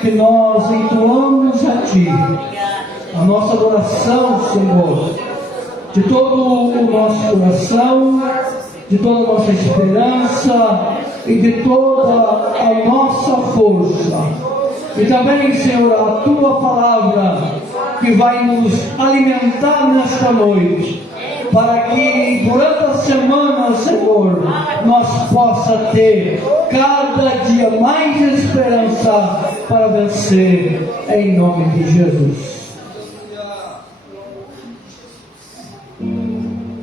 que nós entoamos a Ti a nossa adoração, Senhor, de todo o nosso coração, de toda a nossa esperança e de toda a nossa força. E também, Senhor, a Tua palavra que vai nos alimentar nesta noite, para que durante a semana, Senhor, nós possa ter cada dia mais esperança para vencer, em nome de Jesus.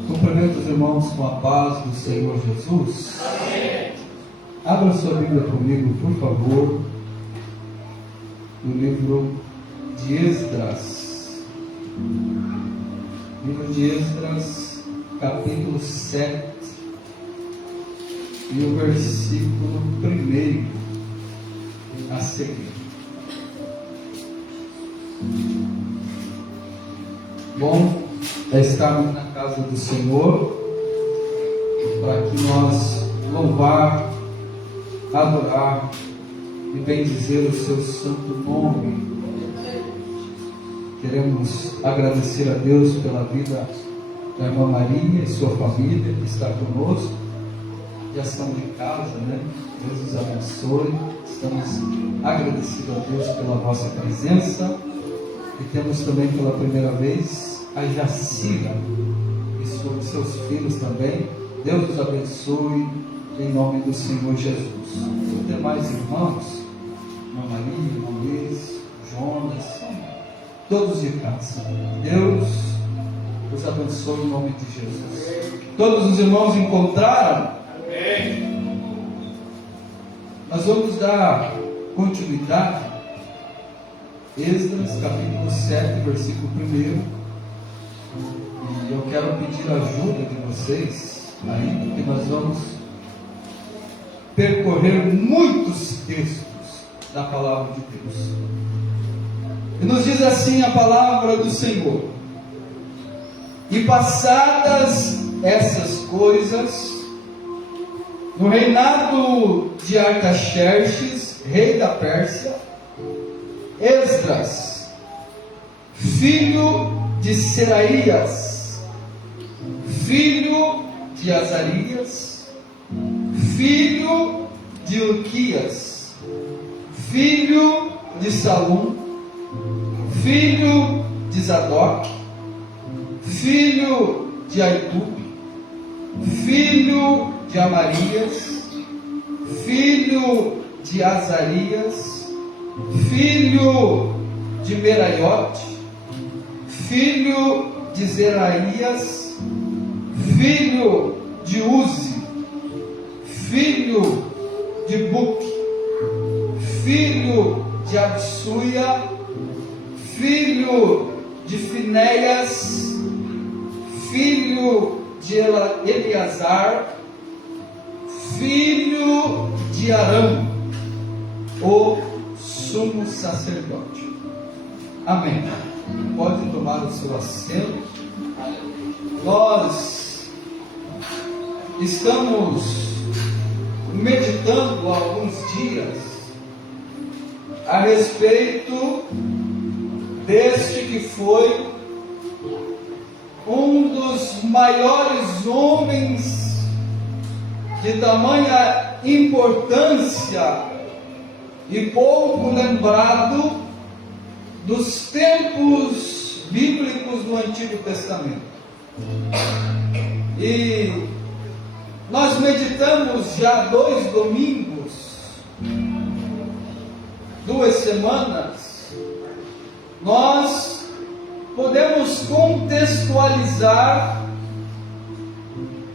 Cumprimento os irmãos com a paz do Senhor Jesus. Abra sua Bíblia comigo, por favor, no livro de Esdras. Livro de Esdras, capítulo 7, e o versículo 1 a seguir. Bom, é estarmos na casa do Senhor, para que nós louvar, adorar e bendizer o seu santo nome. Queremos agradecer a Deus pela vida da irmã Maria e sua família que está conosco. Já estão em casa, né? Deus os abençoe. Estamos agradecidos a Deus pela vossa presença. E temos também pela primeira vez a Jacira e seus filhos também. Deus os abençoe em nome do Senhor Jesus. Os demais irmãos, irmã Maria, irmão Luiz, Jonas, todos de casa. Deus os abençoe em nome de Jesus. Todos os irmãos encontraram? Amém. Nós vamos dar continuidade. Esdras, capítulo 7, versículo 1. E eu quero pedir a ajuda de vocês aí, porque nós vamos percorrer muitos textos da palavra de Deus. E nos diz assim a palavra do Senhor: e passadas essas coisas, no reinado de Artaxerxes, rei da Pérsia, Esdras, filho de Seraías, filho de Azarias, filho de Ilquias, filho de Salum, filho de Zadok, filho de Aitube, filho de Amarias, filho de Azarias, filho de Meraiote, filho de Zeraías, filho de Uzi, filho de Buque, filho de Absuia, filho de Finéias, filho de Eleazar, filho de Arão, o sumo sacerdote. Amém. Pode tomar o seu assento. Nós estamos meditando há alguns dias a respeito deste que foi um dos maiores homens de tamanha importância e pouco lembrado dos tempos bíblicos do Antigo Testamento. E nós meditamos já 2 domingos, 2 semanas. Nós podemos contextualizar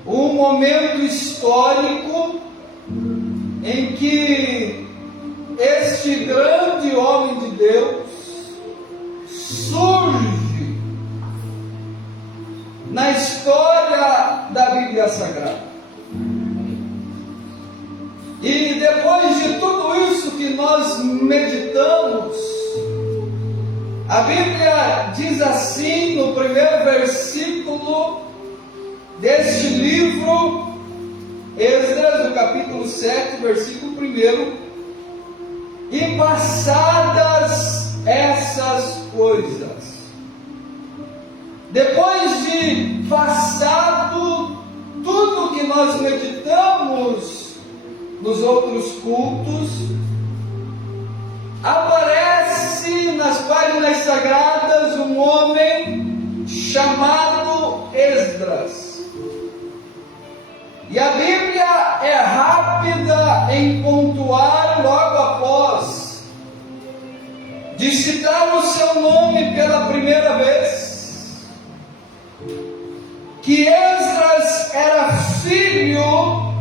um momento histórico em que este grande homem de Deus surge na história da Bíblia Sagrada. E depois de tudo isso que nós meditamos, a Bíblia diz assim no primeiro versículo deste livro, Esdras, no capítulo 7, versículo 1: E passadas essas coisas, depois de passado tudo que nós meditamos nos outros cultos, aparece nas páginas sagradas um homem chamado Esdras. E a Bíblia é rápida em pontuar logo após de citar o seu nome pela primeira vez, que Esdras era filho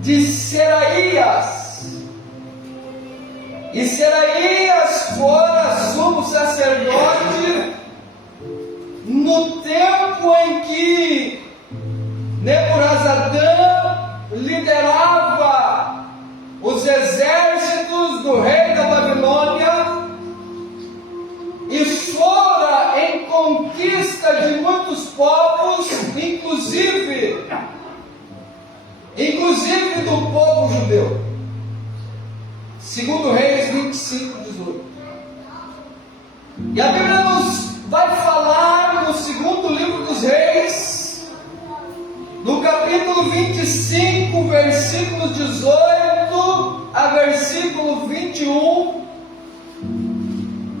de Seraías, e Seraías fora sumo sacerdote no tempo em que Neburazadã liderava os exércitos do rei da Babilônia e fora em conquista de muitos povos, inclusive do povo judeu. Segundo Reis 25:18. E a Bíblia nos vai falar no segundo livro dos Reis, no capítulo 25, versículo 18 a versículo 21,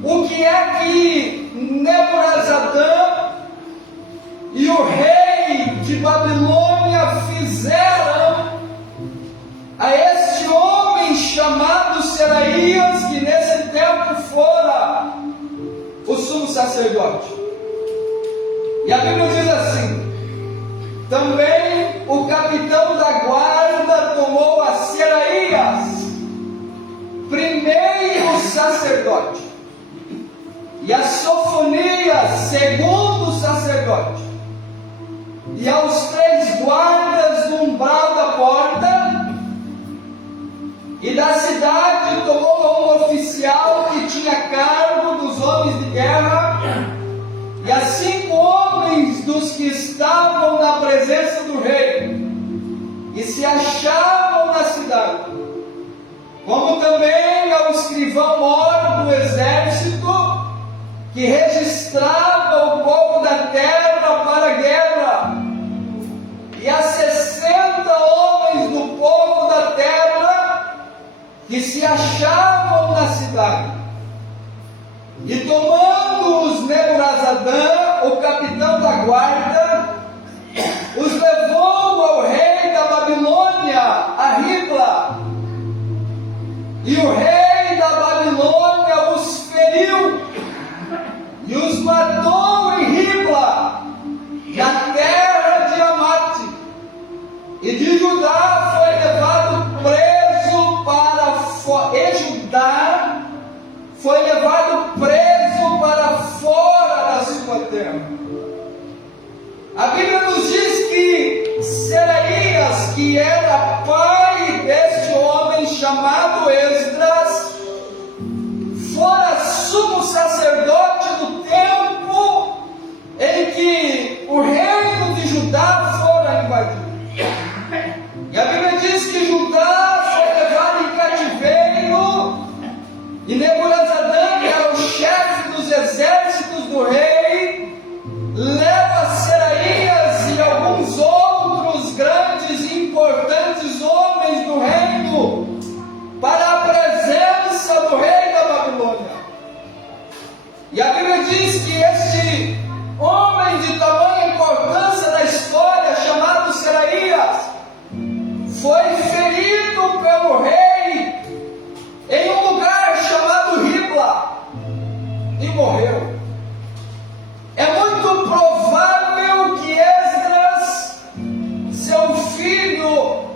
o que é que Neburazadã e o rei de Babilônia fizeram a este homem chamado Seraías, que nesse tempo fora o sumo sacerdote. E a Bíblia diz assim: também o capitão da guarda tomou a Seraías, primeiro sacerdote, e a Sofonias, segundo sacerdote, e aos 3 guardas do umbral da porta, e da cidade tomou um oficial que tinha cargo dos homens de guerra, e a 5 homens dos que estavam na presença do rei, e se achavam na cidade, como também ao escrivão-mor do exército, que registrava o povo da terra para a guerra, e a 60 homens do povo da terra, que se achavam na cidade. E tomando-os Neburazadã, o capitão da guarda, os levou ao rei da Babilônia, a Ribla. E o rei da Babilônia os feriu e os matou em Ribla, na terra de Amate. E de Judá foi levado preso para fora da sua terra. A Bíblia nos diz que Seraías, que era pai deste homem chamado Esdras, fora sumo sacerdote no tempo em que o reino de Judá fora invadido. E a Bíblia diz que Judá foi levado em cativeiro, e Neburazadã, que era o chefe dos exércitos do rei, leva Seraías e alguns outros grandes e importantes homens do reino para a presença do rei da Babilônia. E a Bíblia diz que este homem de tamanha importância da história, chamado Seraías, foi ferido pelo rei em um lugar chamado Ribla e morreu. É muito provável que Esdras, seu filho,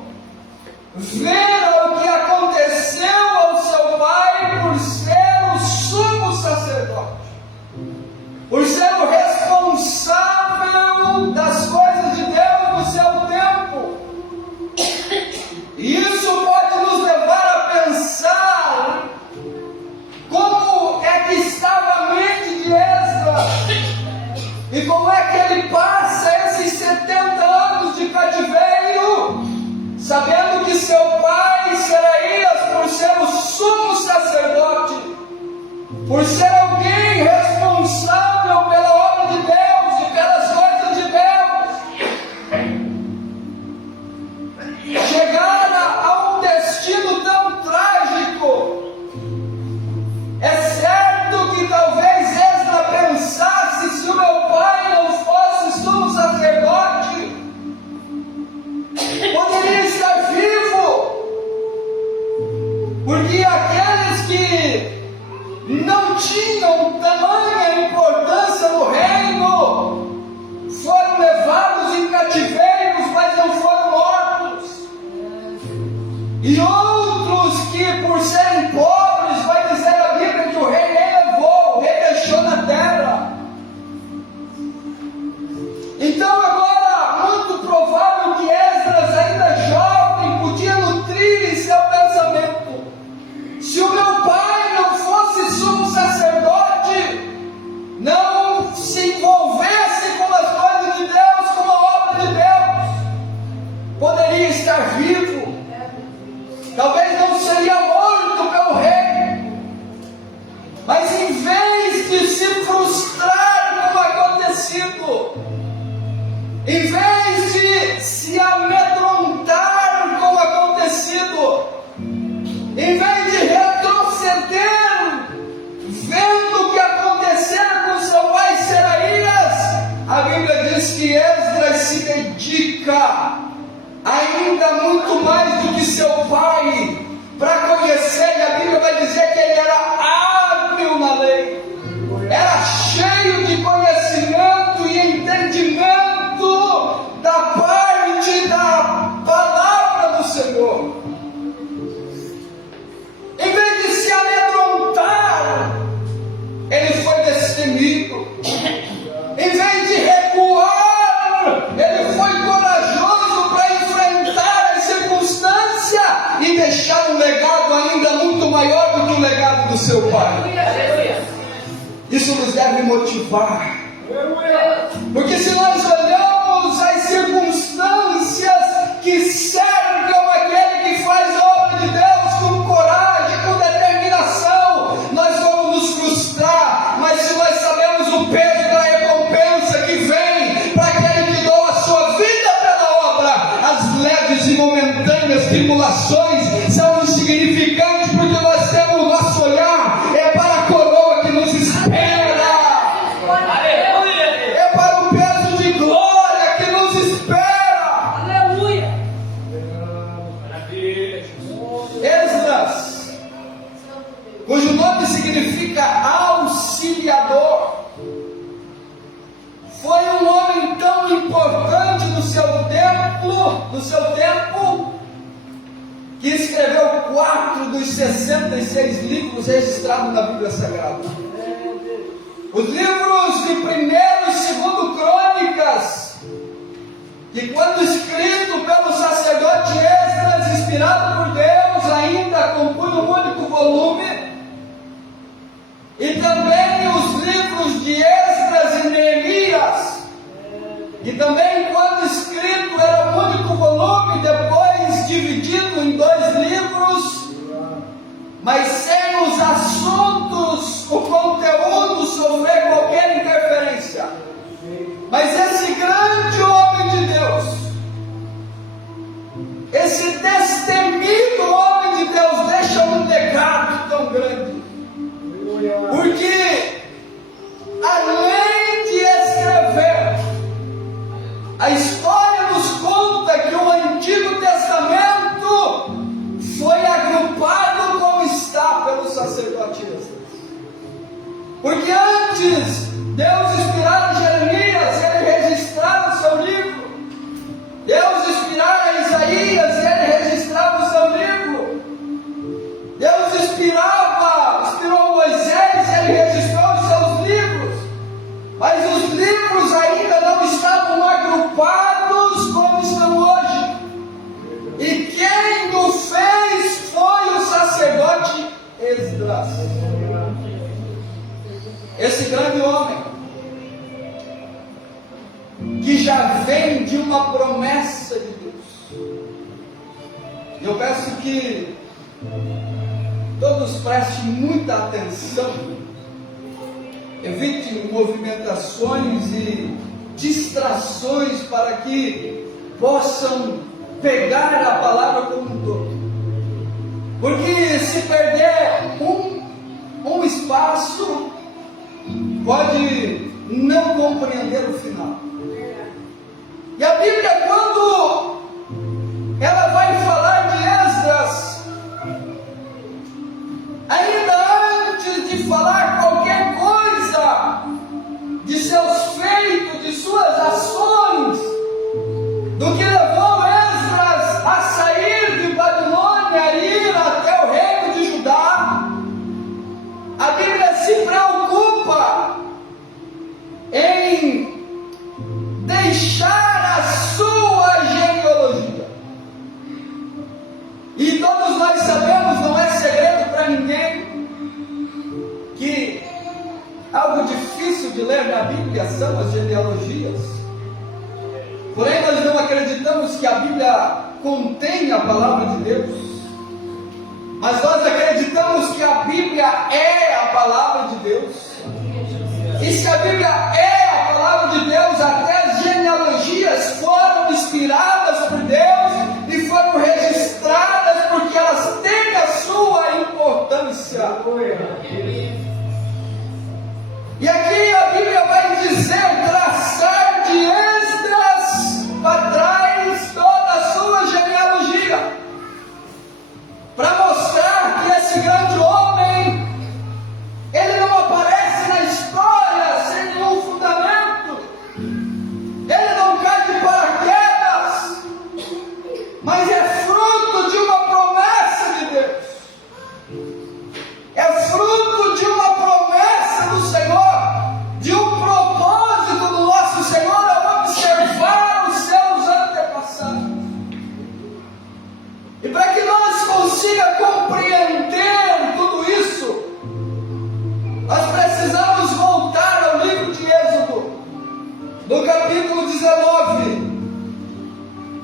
vera o que aconteceu ao seu pai por ser o sumo sacerdote, por ser o responsável das coisas de Deus no seu tempo. E isso pode nos levar a pensar como é que estava a mente de Esdras e como é que ele passa esses 70 anos de cativeiro, sabendo que seu pai, Seraías, por ser o sumo sacerdote, por ser alguém responsável pela obra de Deus e pelas coisas de Deus, chegara a um destino tão trágico. É certo que talvez Esdras pensasse: se o meu pai não fosse sumo sacerdote, poderia estar vivo, porque aqueles que não tinham tamanha importância no reino foram levados em cativeiros, mas não foram mortos, e outros que, por serem pobres, vai dizer a Bíblia que o rei nem levou, o rei deixou na terra. Então agora, muito provável que Esdras, ainda jovem, podia nutrir em seu pensamento: se o meu pai não fosse sumo sacerdote, não se envolvesse com as coisas de Deus, com a obra de Deus, poderia estar vivo, talvez não seria morto pelo rei, mas em vez de se frustrar com o acontecido, em vez de se amedrontar com o acontecido, em vez de retroceder, vendo o que acontecera com seu pai Seraías, a Bíblia diz que Esdras se dedica ainda muito mais do que seu pai para conhecer, e a Bíblia vai dizer que ele era hábil na lei, era cheio de conhecimento e entendimento da parte da palavra do Senhor. Em vez de se amedrontar, ele foi destemido. Em vez de recuar, ele foi corajoso para enfrentar a circunstância e deixar um legado ainda muito maior do que o legado do seu pai. Isso nos deve motivar, porque se nós olhamos as circunstâncias que cercam aquele que faz a obra de Deus com coragem, com determinação, nós vamos nos frustrar. Mas se nós sabemos o peso da recompensa que vem para aquele que doa a sua vida pela obra, as leves e momentâneas tribulações são insignificantes, porque nós temos o nosso olhar é para a coroa que nos espera, é para o peso de glória que nos espera. Aleluia. Esdras, cujo nome significa auxiliador, foi um homem tão importante no seu tempo, que escreveu 4 dos 66 livros registrados na Bíblia Sagrada. Os livros de 1º e 2º Crônicas, que quando escrito pelo sacerdote Esdras, inspirado por Deus, ainda compunham um único volume, e também os livros de Esdras e Neemias, que também quando escrito era um único volume, depois dividido em 2 livros, mas sem os assuntos, o conteúdo sofrer qualquer interferência. Mas esse grande homem de Deus, esse destemido homem de Deus, deixa um legado tão grande, porque além de escrever, a história nos conta que o Antigo Testamento foi agrupado como está pelo sacerdote Esdras. Porque antes, Deus inspirara Jeremias, ele registrava o seu livro. Deus inspirara Isaías, ele registrava o seu livro. Deus inspirou Moisés, ele registrou os seus livros. Mas os livros ainda não estavam agrupados como estão hoje. E quem o fez foi o sacerdote Esdras. Esse grande homem, que já vem de uma promessa de Deus. Eu peço que todos prestem muita atenção Evite movimentações e distrações para que possam pegar a palavra como um todo. Porque se perder um espaço, pode não compreender o final. E a Bíblia, quando ela vai falar de Esdras, ainda antes de falar qualquer coisa de seus feitos, de suas ações, do que levou Esdras a sair de Babilônia e ir até o reino de Judá, a Bíblia se preocupa em deixar a sua genealogia. E todos nós sabemos, não é segredo para ninguém, que algo difícil de ler na Bíblia são as genealogias. Porém, nós não acreditamos que a Bíblia contém a palavra de Deus, mas nós acreditamos que a Bíblia é a palavra de Deus. E se a Bíblia é a palavra de Deus, até as genealogias foram inspiradas por Deus e foram registradas porque elas têm a sua importância. E aqui a Bíblia vai dizer, traçar de Esdras para trás toda a sua genealogia, para mostrar que esse grande homem, ele não aparece na história sem nenhum fundamento, ele não cai de paraquedas, mas é fruto de uma promessa de Deus, é fruto de uma promessa do Senhor, de um propósito do nosso Senhor ao observar os seus antepassados. E para que nós consigamos compreender tudo isso, nós precisamos voltar ao livro de Êxodo, no capítulo 19,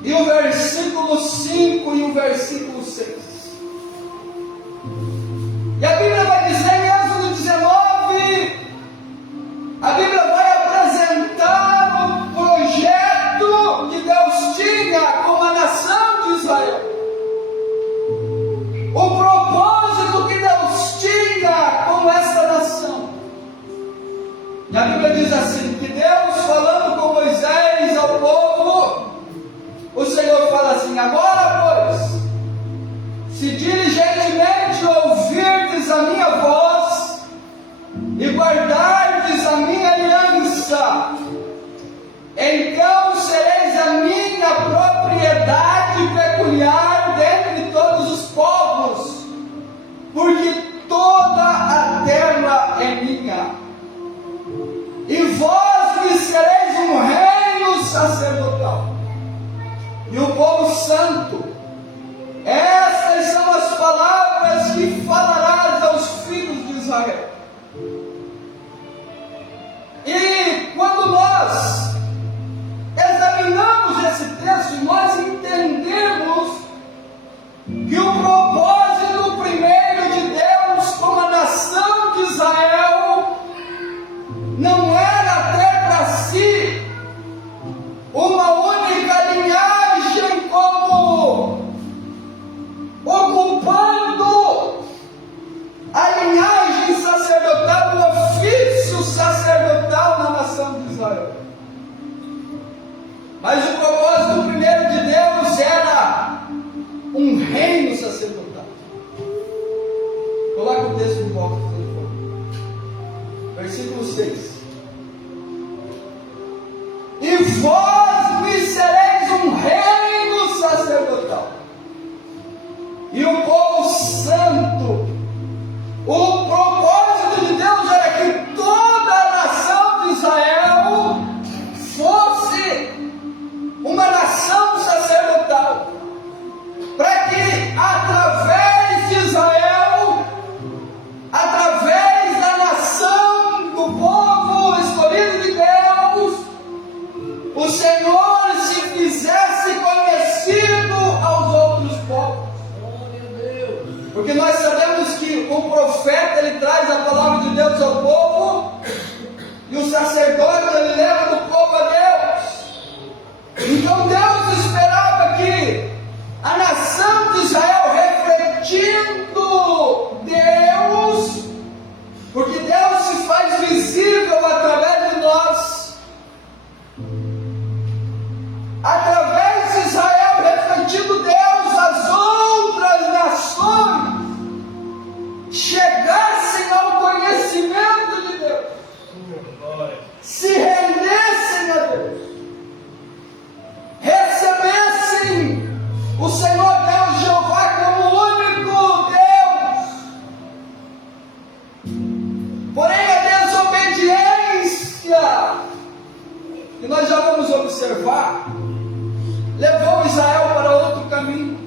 e o versículo 5 e o versículo 6. E a Bíblia vai dizer em Êxodo 19, a Bíblia vai apresentar o projeto que Deus tinha com a nação de Israel. O propósito que Deus tinha com essa nação. E a Bíblia diz assim, que Deus falando com Moisés ao povo, o Senhor fala assim, agora pois, se diligentemente ouvirdes a minha voz, e guardardes a minha aliança, então sereis a minha propriedade peculiar dentre todos os povos, porque toda a terra é minha. E vós me sereis um reino sacerdotal e o povo santo. Estas são as palavras que falarás aos filhos de Israel. E quando nós examinamos esse texto, nós entendemos que o propósito primeiro de Deus com a nação de Israel não era ter para si uma única linhagem como ocupando a linhagem sacerdotal, o ofício sacerdotal na nação de Israel. Mas o propósito primeiro de Deus era um reino sacerdotal. Coloca o texto de volta, por favor. Versículo 6. E vós me sereis um reino sacerdotal e um povo santo. O propósito de Deus era que toda a nação de Israel fosse uma nação sacerdotal, para que através de Israel, através da nação, do povo escolhido de Deus, o Senhor vamos observar, levou Israel para outro caminho.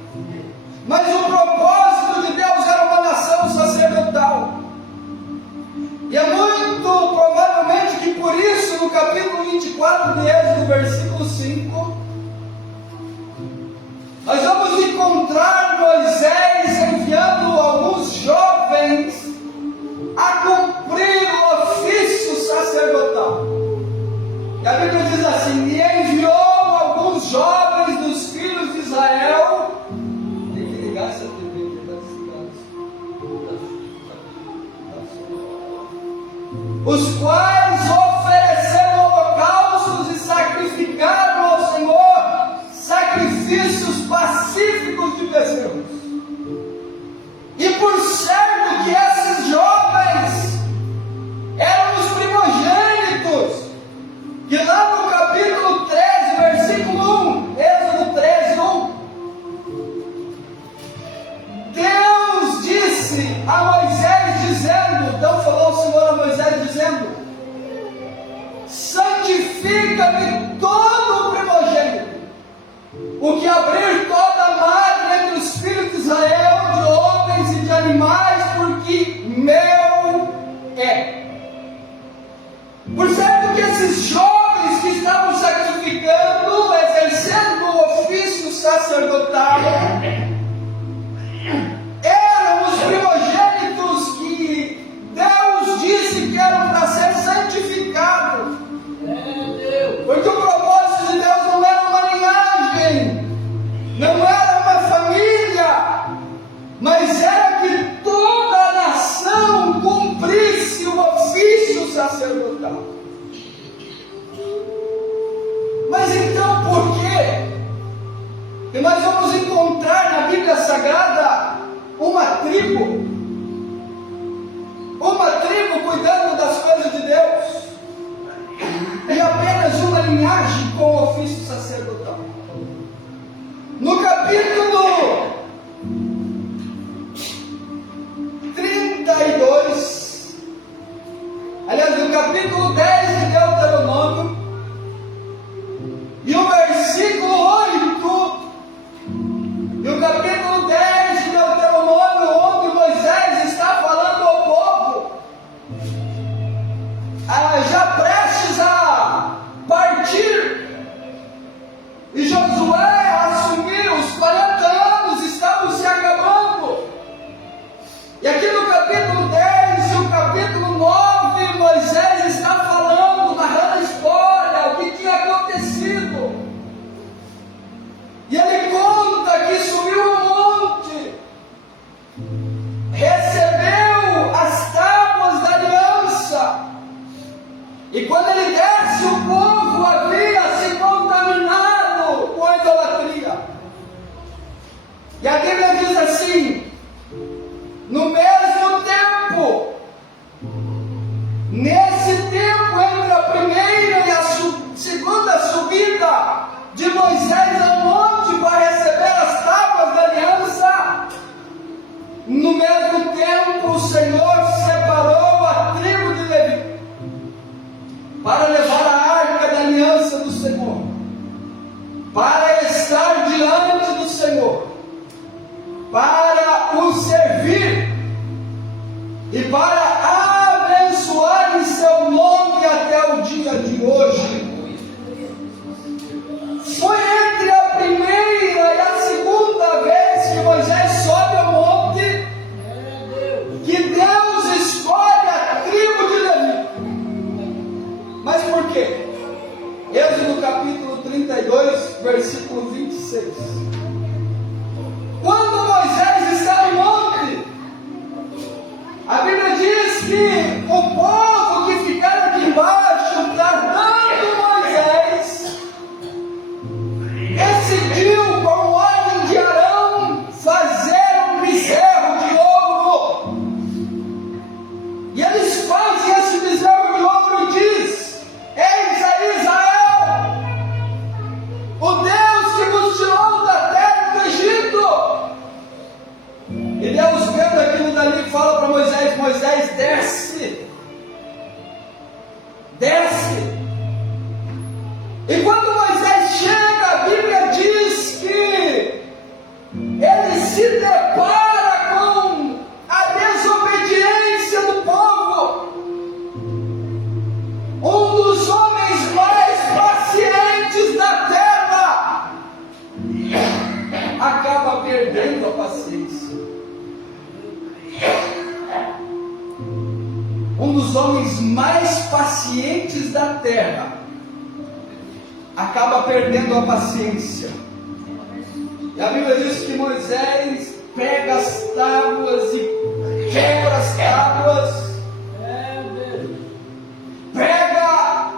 Mas o propósito de Deus era uma nação sacerdotal. E é muito provavelmente que por isso, no capítulo 24 de Êxodo, versículo 5, nós vamos encontrar Moisés enviando alguns jovens a cumprir o ofício sacerdotal. E a Bíblia diz assim: e enviou alguns jovens dos filhos de Israel. Tem que ligar essa TV aqui, está desligado. Os quais ofereceram holocaustos e sacrificaram ao Senhor sacrifícios pacíficos de bezerros. E por certo que esses jovens eram os primogênitos, que lá no capítulo 13, versículo 1, Êxodo 13, 1, Deus disse a Moisés dizendo, então falou o Senhor a Moisés dizendo: santifica-me todo o primogênito, o que abrir toda a madre entre os filhos de Israel, de homens e de animais, porque meu é. Por certo que esses jovens que estavam sacrificando, exercendo o ofício sacerdotal, eram os primogênitos que Deus disse que eram para ser santificados. Porque o propósito de Deus não era uma linhagem, não era uma família, mas era que toda a nação cumprisse o ofício sacerdotal. Mas então por quê? E nós vamos encontrar na Bíblia Sagrada uma tribo cuidando das coisas de Deus, e apenas uma linhagem com o ofício sacerdotal. No capítulo 32, aliás, no capítulo 10 de Deuteronômio, e o versículo 8, e o capítulo 10 de Deuteronômio, onde Moisés está falando ao povo, já prestes a partir, e Josué assumir os 40 anos, estavam se acabando. E aqui no capítulo 10 e o capítulo 9, Moisés está falando, narrando a história, o que tinha acontecido. E ele conta que subiu ao monte, recebeu as tábuas da aliança, e quando ele desce, o povo havia se contaminado com a idolatria. E a Bíblia diz assim: no mesmo tempo, nesse tempo entre a primeira e a segunda subida de Moisés ao monte para receber as tábuas da aliança, no mesmo tempo o Senhor separou a tribo de Levi para levar a arca da aliança do Senhor, para estar diante do Senhor, para o servir e para abençoar em seu nome até o dia de hoje. Foi entre a primeira e a segunda vez que Moisés sobe ao monte que Deus escolhe a tribo de Levi. Mas por quê? Êxodo capítulo 32, versículo 26. Quando Moisés está no monte, a Bíblia diz que o povo que ficaram aqui embaixo, tratando Moisés, decidiu, com ordem de Arão, fazer um bezerro de ouro. E eles fazem esse bezerro de ouro e diz: eis aí Israel, o Deus que vos tirou da terra do Egito. E Deus, vendo aquilo dali, fala para Moisés: Moisés, desce, desce. E quando Moisés chega, a Bíblia diz que ele se depara com a desobediência do povo. Um dos homens mais pacientes da terra acaba perdendo a paciência. Um dos homens mais pacientes da terra acaba perdendo a paciência. E a Bíblia diz que Moisés pega as tábuas e quebra as tábuas, pega,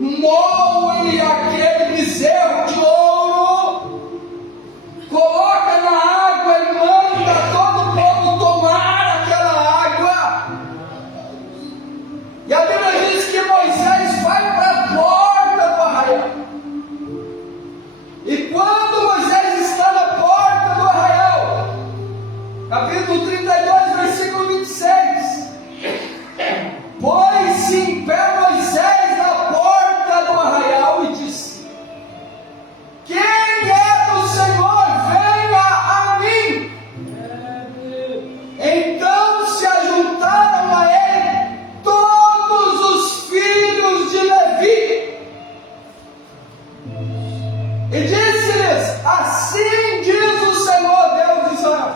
moe aquele bezerro de ouro, coloca na água e manda todo o povo tomar aquela água. E a Bíblia diz que Moisés vai para a porta do arraial. E quando Moisés está na porta do arraial, capítulo 32, versículo 26, pôs-se em pé Moisés na porta do arraial e disse: quem é do Senhor, venha a mim. Então se ajuntaram a ele todos os filhos de Levi, e disse-lhes: assim diz o Senhor Deus de Israel,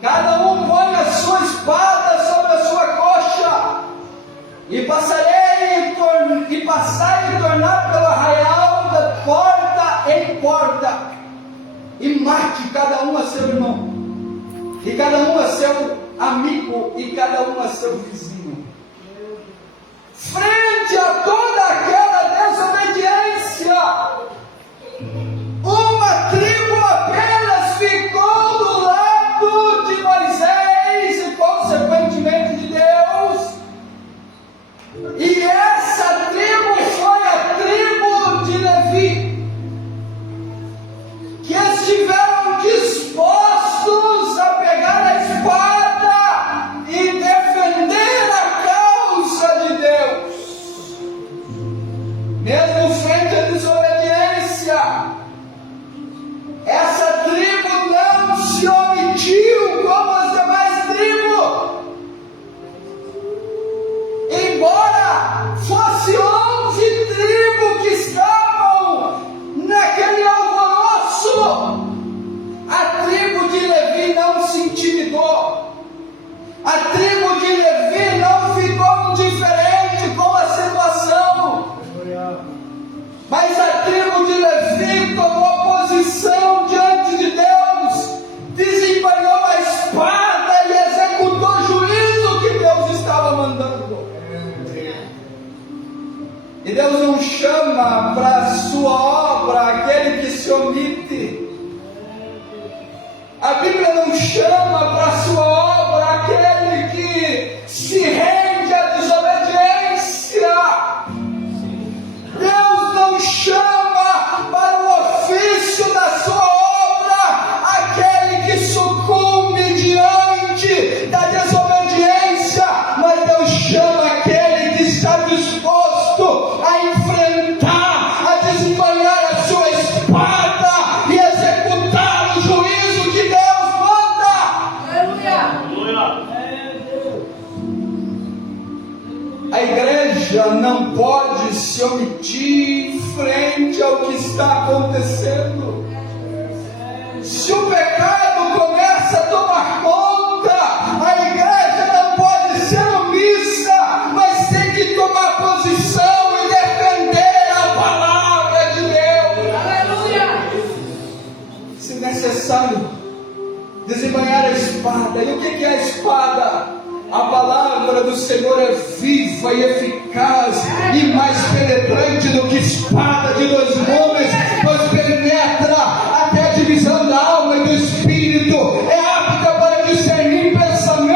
cada um põe a sua espada sobre a sua coxa, e passai e tornar pelo arraial da porta em porta, e mate cada um a seu irmão, e cada um a seu amigo, e cada um a seu vizinho. Frente a toda aquela desobediência, uma tribo apenas ficou do lado de Moisés e consequentemente de Deus, e essa tribo foi a tribo de Levi, que estiveram dispostos a pegar a espada e defender a causa de Deus, mesmo frente à desobediência. Essa tribo não se omitiu como as demais tribos, embora fosse 11 tribos que estavam naquele alvoroço. A tribo de Levi não se intimidou, a tribo de Levi não ficou indiferente com a situação, mas a tribo de Levi tomou posição diante de Deus, desembanhou a espada e executou o juízo que Deus estava mandando. E Deus não chama para a sua obra aquele que se omite. A Bíblia não chama para a sua obra aquele que se rende à desobediência. Deus não chama para o ofício da sua obra aquele que sucumbe diante da desobediência, mas Deus chama aquele que está disposto a enfrentar, a desembanhar a sua espada e executar o juízo que Deus manda. Aleluia! A igreja não pode se omitir frente ao que está acontecendo. Se o pecado começa a tomar conta, a igreja não pode ser omissa, mas tem que tomar posição e defender a palavra de Deus. Aleluia! Se necessário, desembanhar a espada. E o que é a espada? A palavra do Senhor é viva e eficaz e mais penetrante do que espada de dois gumes, pois penetra até a divisão da alma e do espírito, é apta para discernir pensamentos.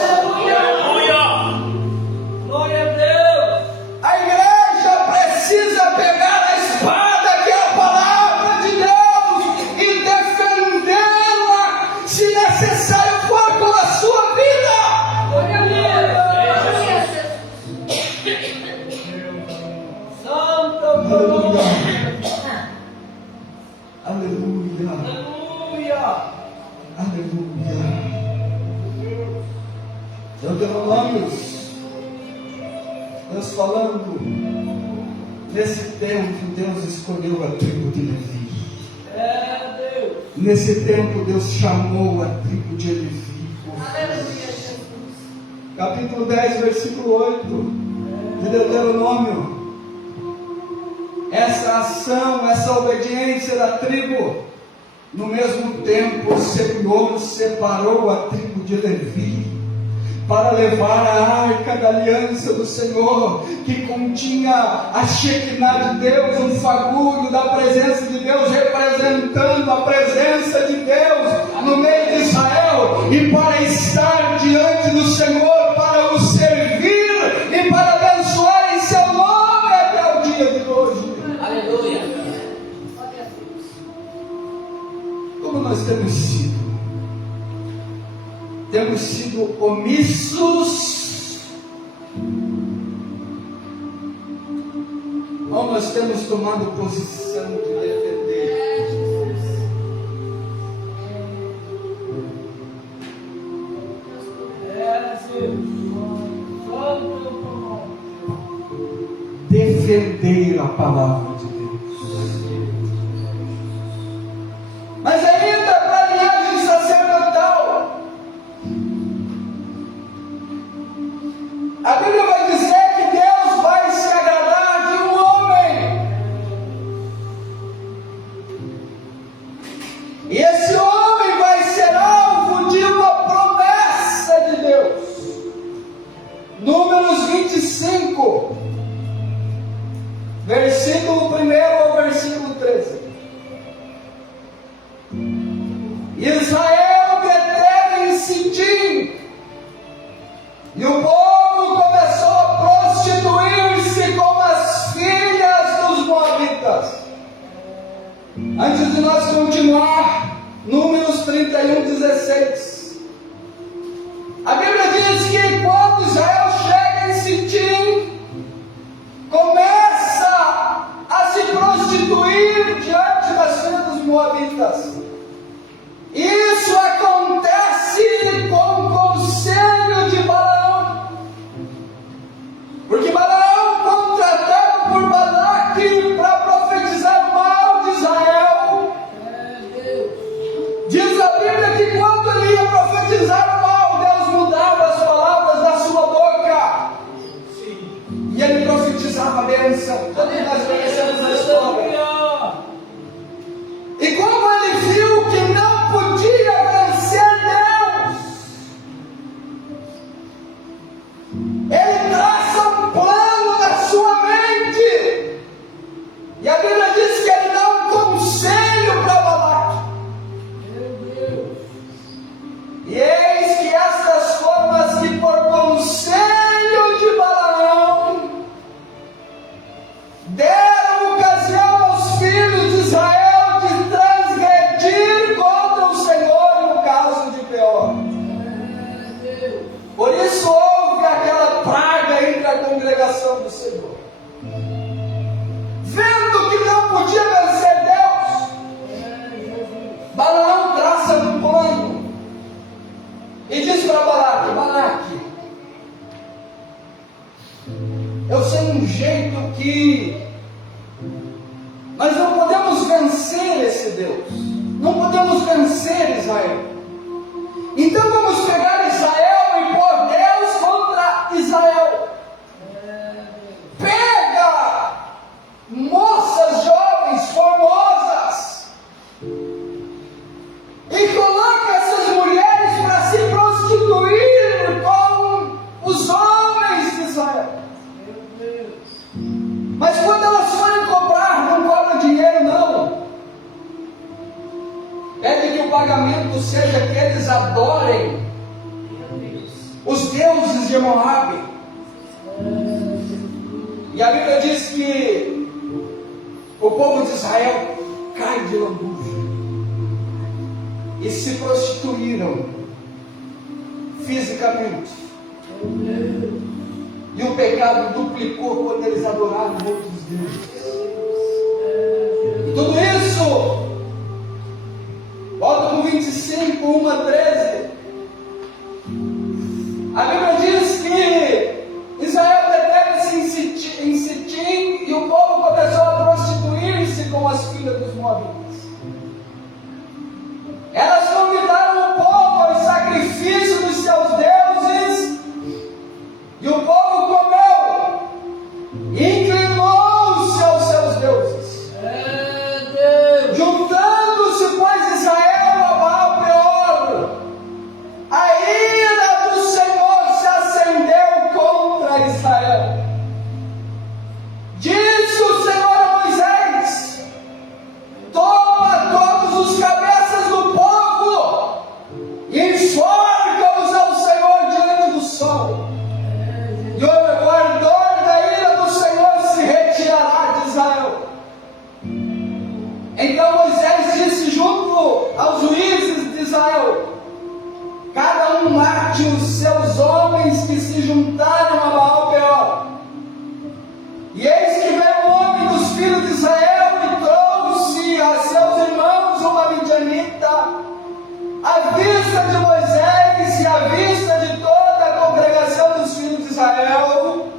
Aleluia! Glória a Deus! A igreja precisa pegar a espada, que é a palavra de Deus, e defendê-la, se necessário for, com a sua vida. Glória a Deus! Deuteronômios, Deus falando, nesse tempo Deus escolheu a tribo de Levi. Nesse tempo Deus chamou a tribo de Levi. Capítulo 10, versículo 8 de Deuteronômio. Essa ação, essa obediência da tribo, no mesmo tempo o Senhor separou a tribo de Levi para levar a arca da aliança do Senhor, que continha a Shekinah de Deus, um fagulho da presença de Deus, representando a presença de Deus no meio de Israel, e para estar diante do Senhor, para o servir e para abençoar em seu nome até o dia de hoje. Aleluia. Como nós temos sido? Temos sido omissos, ou nós temos tomado posição de defender? Defender a palavra de Deus. Mas ainda para a linhagem sacerdotal, a Bíblia vai dizer que Deus vai se agradar de um homem. E esse homem vai ser alvo de uma promessa de Deus. Números 25, versículo 1 ao versículo 13. Israel deteve em Sitim, e o povo começou a prostituir-se com as filhas dos moabitas. Antes de nós continuar, Números 31:16. A Bíblia diz que quando Israel chega em Sitim, começa a se prostituir diante das filhas dos moabitas. Isso acontece com o conselho de Balaão, porque Balaão, contratado por Balaque para profetizar mal de Israel, diz a Bíblia que quando ele ia profetizar o mal, Deus mudava as palavras da sua boca, e ele profetizava a bênção. Todos nós conhecemos a história. E como ele viu que não podia vencer Deus, ele traça um plano na sua mente, e a Bíblia diz que ele dá um conselho para Balaque. E eis que estas formas que por conselho de Balaão deram ocasião aos filhos de Israel de transgredir contra o Senhor no caso de Peor. Por isso houve aquela praga entre a congregação do Senhor. Vendo que não podia vencer Deus, Balaão traça um plano e diz para Balaque: eu sei um jeito que nós não podemos vencer esse Deus, não podemos vencer Israel. Então vamos pegar Israel e pôr Deus contra Israel. Pega moças jovens, formosas, e coloca essas mulheres para se prostituir com os homens de Israel. Mas quando elas forem cobrar, não cobra dinheiro não. Pede que o pagamento seja que eles adorem os deuses de Moabe. E a Bíblia diz que o povo de Israel cai de lambuja e se prostituíram fisicamente. E o pecado duplicou quando eles adoraram outros deuses. E tudo isso, volta no 25, 1 a 13. A Bíblia moabitas. Elas convidaram o povo ao sacrifício dos seus deuses, e o povo comeu, e inclinou-se aos seus deuses. Juntando-se, pois, Israel a Baal-peor, a ira do Senhor se acendeu contra Israel. Disse o Senhor a Moisés: toma todos os cabeças do povo e enforca-os ao Senhor diante do sol, e o ardor da ira do Senhor se retirará de Israel. Então Moisés disse junto aos juízes de Israel: cada um mate os seus homens que se juntaram a Baal-peor. E eis que veio um homem dos filhos de Israel e trouxe a seus irmãos uma midianita, à vista de Moisés e à vista de toda a congregação dos filhos de Israel,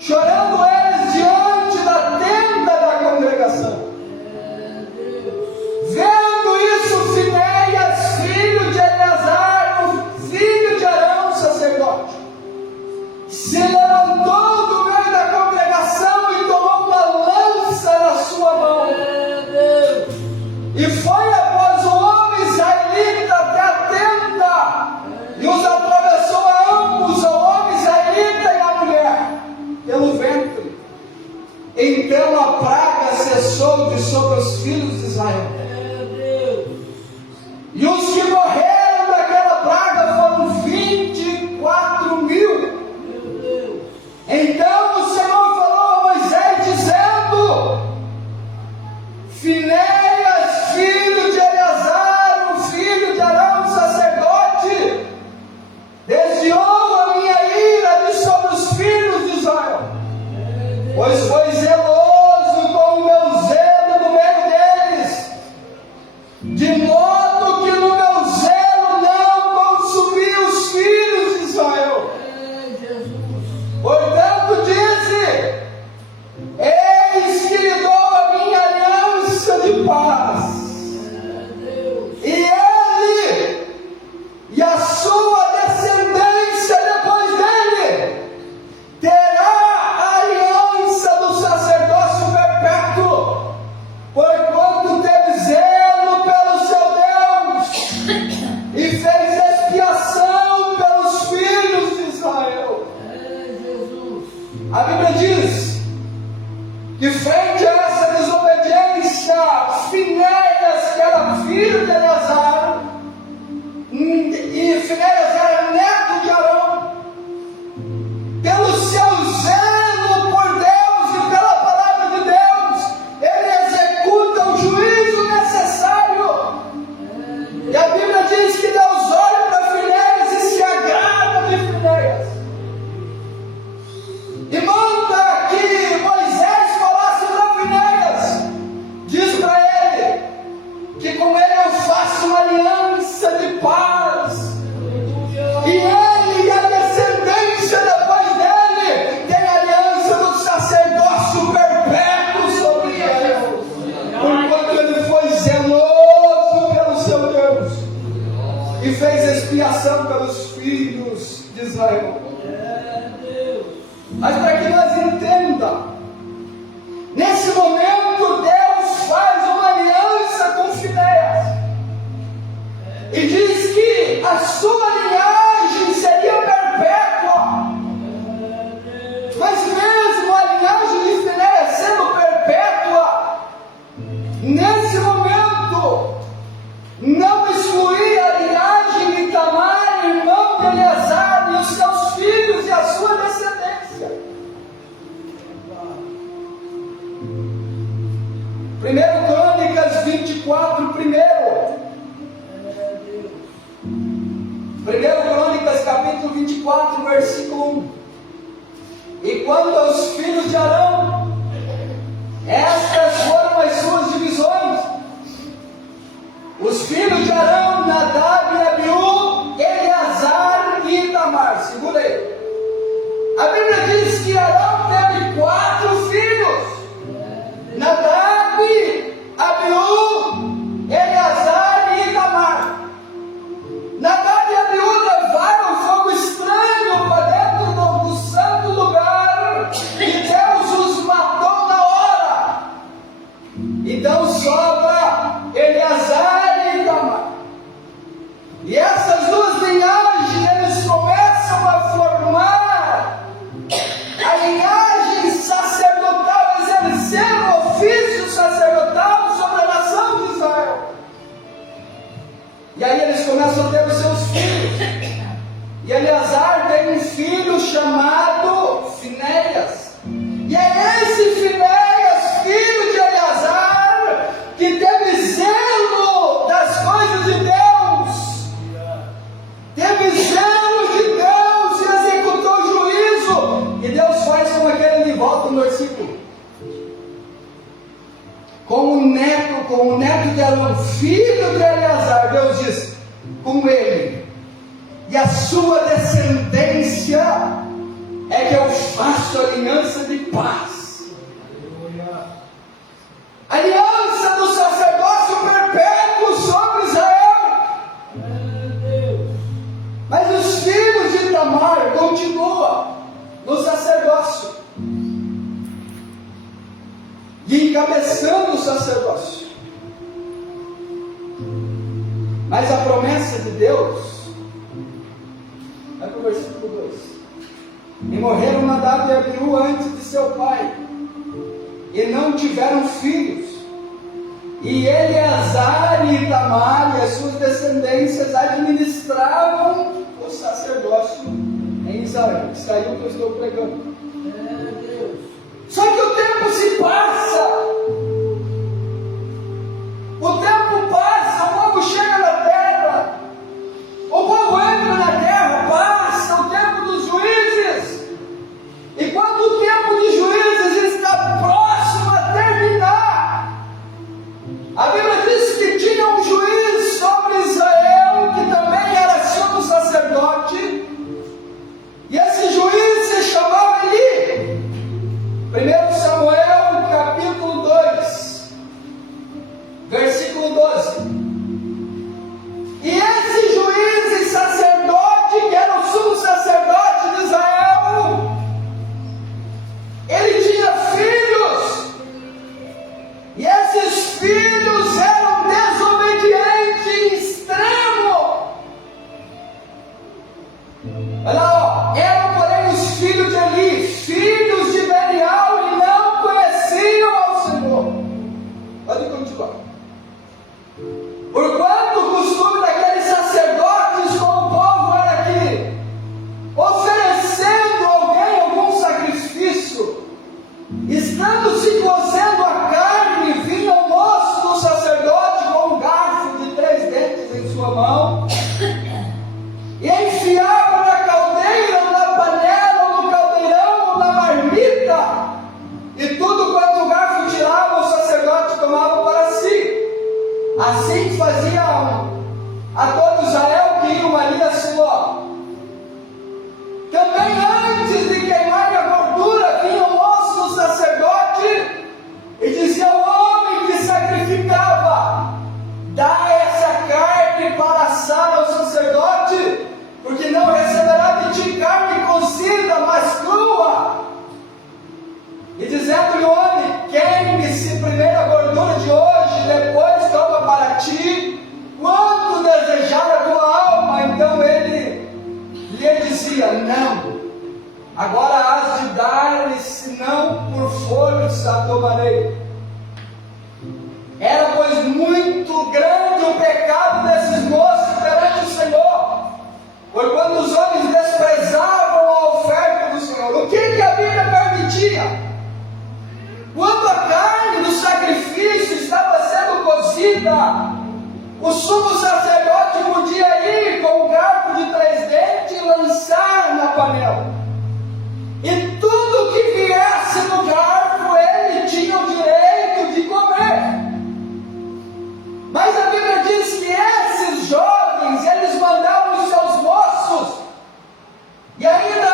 chorando eles diante da tenda da congregação. Vendo isso, Finéias, filho de Eleazar, filho de Arão, sacerdote, se levantou do meio da congregação e tomou uma lança na sua mão, e foi após o homem israelita até a tenda, e os atravessou a ambos, ao homem israelita e à mulher, pelo ventre. Então a praga cessou de sobre os filhos de Israel. E os que morreram daquela praga foram 24.000. Então o Senhor falou a Moisés, dizendo: Finéias, filho de Eleazar, o filho de Arão, sacerdote, desviou a minha ira de sobre os filhos de Israel, pois foi zeloso com o meu zelo no meio deles, de modo que no meu zelo não consumi os filhos de Israel. Portanto, dize: eis que lhe dou a minha aliança de paz, e ele e a sua descendência depois dele terá a aliança do sacerdócio perpétuo, porquanto teve zelo pelo seu Deus e fez expiação pelos filhos de Israel. A Bíblia diz que frente a essa desobediência, Finéias, que era filho de Eleazar, e Finéias era neto de Arão, pelo seu zelo por Deus e pela palavra de Deus, ele executa o juízo necessário. E a Bíblia diz que Deus olha para Finéias e se agrada de Finéias, e manda que Moisés falasse para Finéias. Diz para ele que com ele eu faço uma aliança de paz, e ele e a descendência depois dele tem a aliança do sacerdócio perpétuo sobre Israel, porquanto ele foi zeloso pelo seu Deus e fez expiação pelos filhos de Israel. Mas para que nós entendamos, nesse momento Deus faz uma aliança com Finéias e diz que a sua linhagem seria perpétua. Mas mesmo a linhagem de Finéias sendo perpétua, nesse momento não excluía a linhagem de Itamar, irmão de Eleazar, e os seus filhos e a sua descendência. 1 Crônicas 24, 1 Crônicas capítulo 24, versículo 1. E quanto aos filhos de Arão, estas foram as suas divisões. Os filhos de Arão, Nadab e Abiú, Eleazar e Itamar. Segura aí. A Bíblia diz que Arão teve 4 filhos: Nadab, Abiú, com o neto de Arão, filho de Eleazar, Deus diz, com ele e a sua descendência é que eu faço aliança de paz. Aliança do sacerdócio perpétuo sobre Israel. Mas os filhos de Tamar continuam no sacerdócio e encabeçando o sacerdócio. Mas a promessa de Deus, vai para o versículo 2: e morreram Nadab e Abiú antes de seu pai, e não tiveram filhos, e Eleazar e Itamar e as suas descendências administravam o sacerdócio em Israel. Isso aí é o que eu estou pregando. Só que o tempo se passa, o tempo passa, o povo chega na terra, o povo entra na terra, passa o tempo dos juízes, e quando o tempo dos juízes está próximo a terminar, a Bíblia diz que tinha um juiz sobre Israel, que também era sumo sacerdote, e esse juiz se chamava Eli. 1 Samuel capítulo 2, versículo 12. E esse juiz e sacerdote, que era o sumo sacerdote de Israel, ele tinha filhos, e esses filhos eram desobedientes em extremo. Olha lá, eram porém os filhos de Eli, filhos de Belial, e não conheciam ao Senhor. Pode continuar. Porquanto o costume daqueles sacerdotes com o povo era que, oferecendo alguém algum sacrifício, estando se cozendo a carne, vinha o moço do sacerdote com um garfo de 3 dentes em sua mão, e enfiava na caldeira, ou na panela, ou no caldeirão, ou na marmita, e tudo quanto o garfo tirava, o sacerdote tomava para si. Assim faziam a todo Israel que iam ali a Siló. Também antes de queimar a gordura, vinha o moço do sacerdote e dizia ao homem que sacrificava: dá essa carne para assar ao sacerdote, porque não receberá de ti carne cozida, mas crua. E dizendo-lhe o homem: queime-se primeiro a gordura de hoje, depois toma para ti quanto desejar a tua alma. Então ele lhe dizia: não, agora has de dar-me, senão por força tomarei. Era, pois, muito grande o pecado desses moços perante o Senhor, por quando os homens desprezavam a oferta do Senhor. O que a Bíblia permitia? Quando a carne do sacrifício estava sendo cozida, o sumo sacerdote podia ir com um garfo de 3 dentes e lançar na panela. E tudo que viesse no garfo, ele tinha o direito de comer. Mas a Bíblia diz que esses jovens, eles mandavam os seus moços, e ainda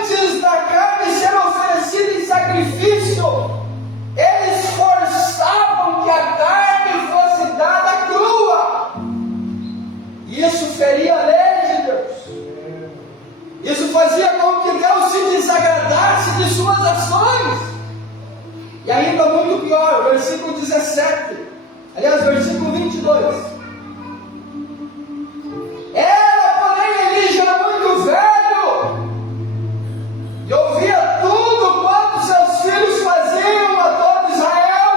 antes da carne ser oferecida em sacrifício, eles forçavam que a carne fosse dada crua. Isso feria a lei de Deus. Isso fazia com que Deus se desagradasse de suas ações. E ainda muito pior, versículo 17, aliás, versículo 22. Era, porém, Eli já muito velho, e ouvia tudo quanto seus filhos faziam a todo Israel,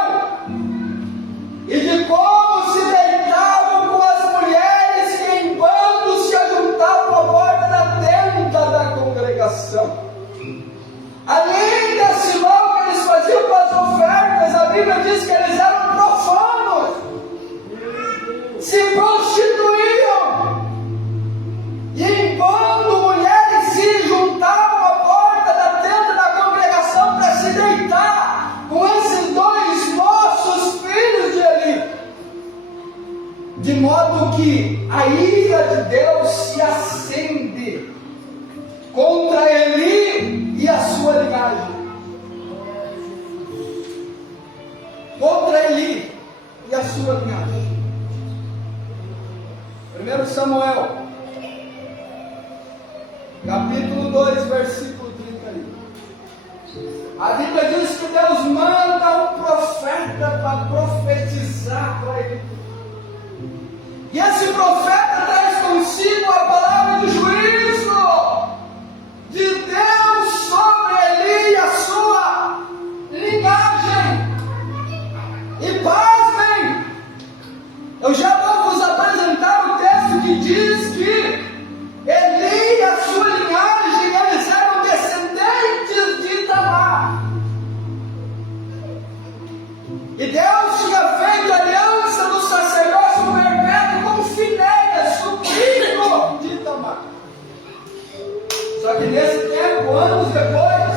e de como se deitavam com as mulheres que em bando se ajuntavam à porta da tenda da congregação. Além desse mal que eles faziam com as ofertas, a Bíblia diz que eles eram profanos, se prostituíam, e em bando mulheres se juntavam à porta da tenda da congregação para se deitar com esses 2 moços filhos de Eli. sua linhagem. Contra Eli e a sua linhagem. 1 Samuel, capítulo 2, versículo 30. A Bíblia diz que Deus manda um profeta para profetizar para ele. E esse profeta traz consigo a palavra de juízo de Deus sobre Eli e a sua linhagem. E pasmem, eu já vou vos apresentar o texto que diz que Eli e a sua linhagem, eles eram descendentes de Itamar. E Deus tinha feito aliança do sacerdócio perpétuo com Finéias, sobrinho de Itamar. Só que nesse tempo, anos depois,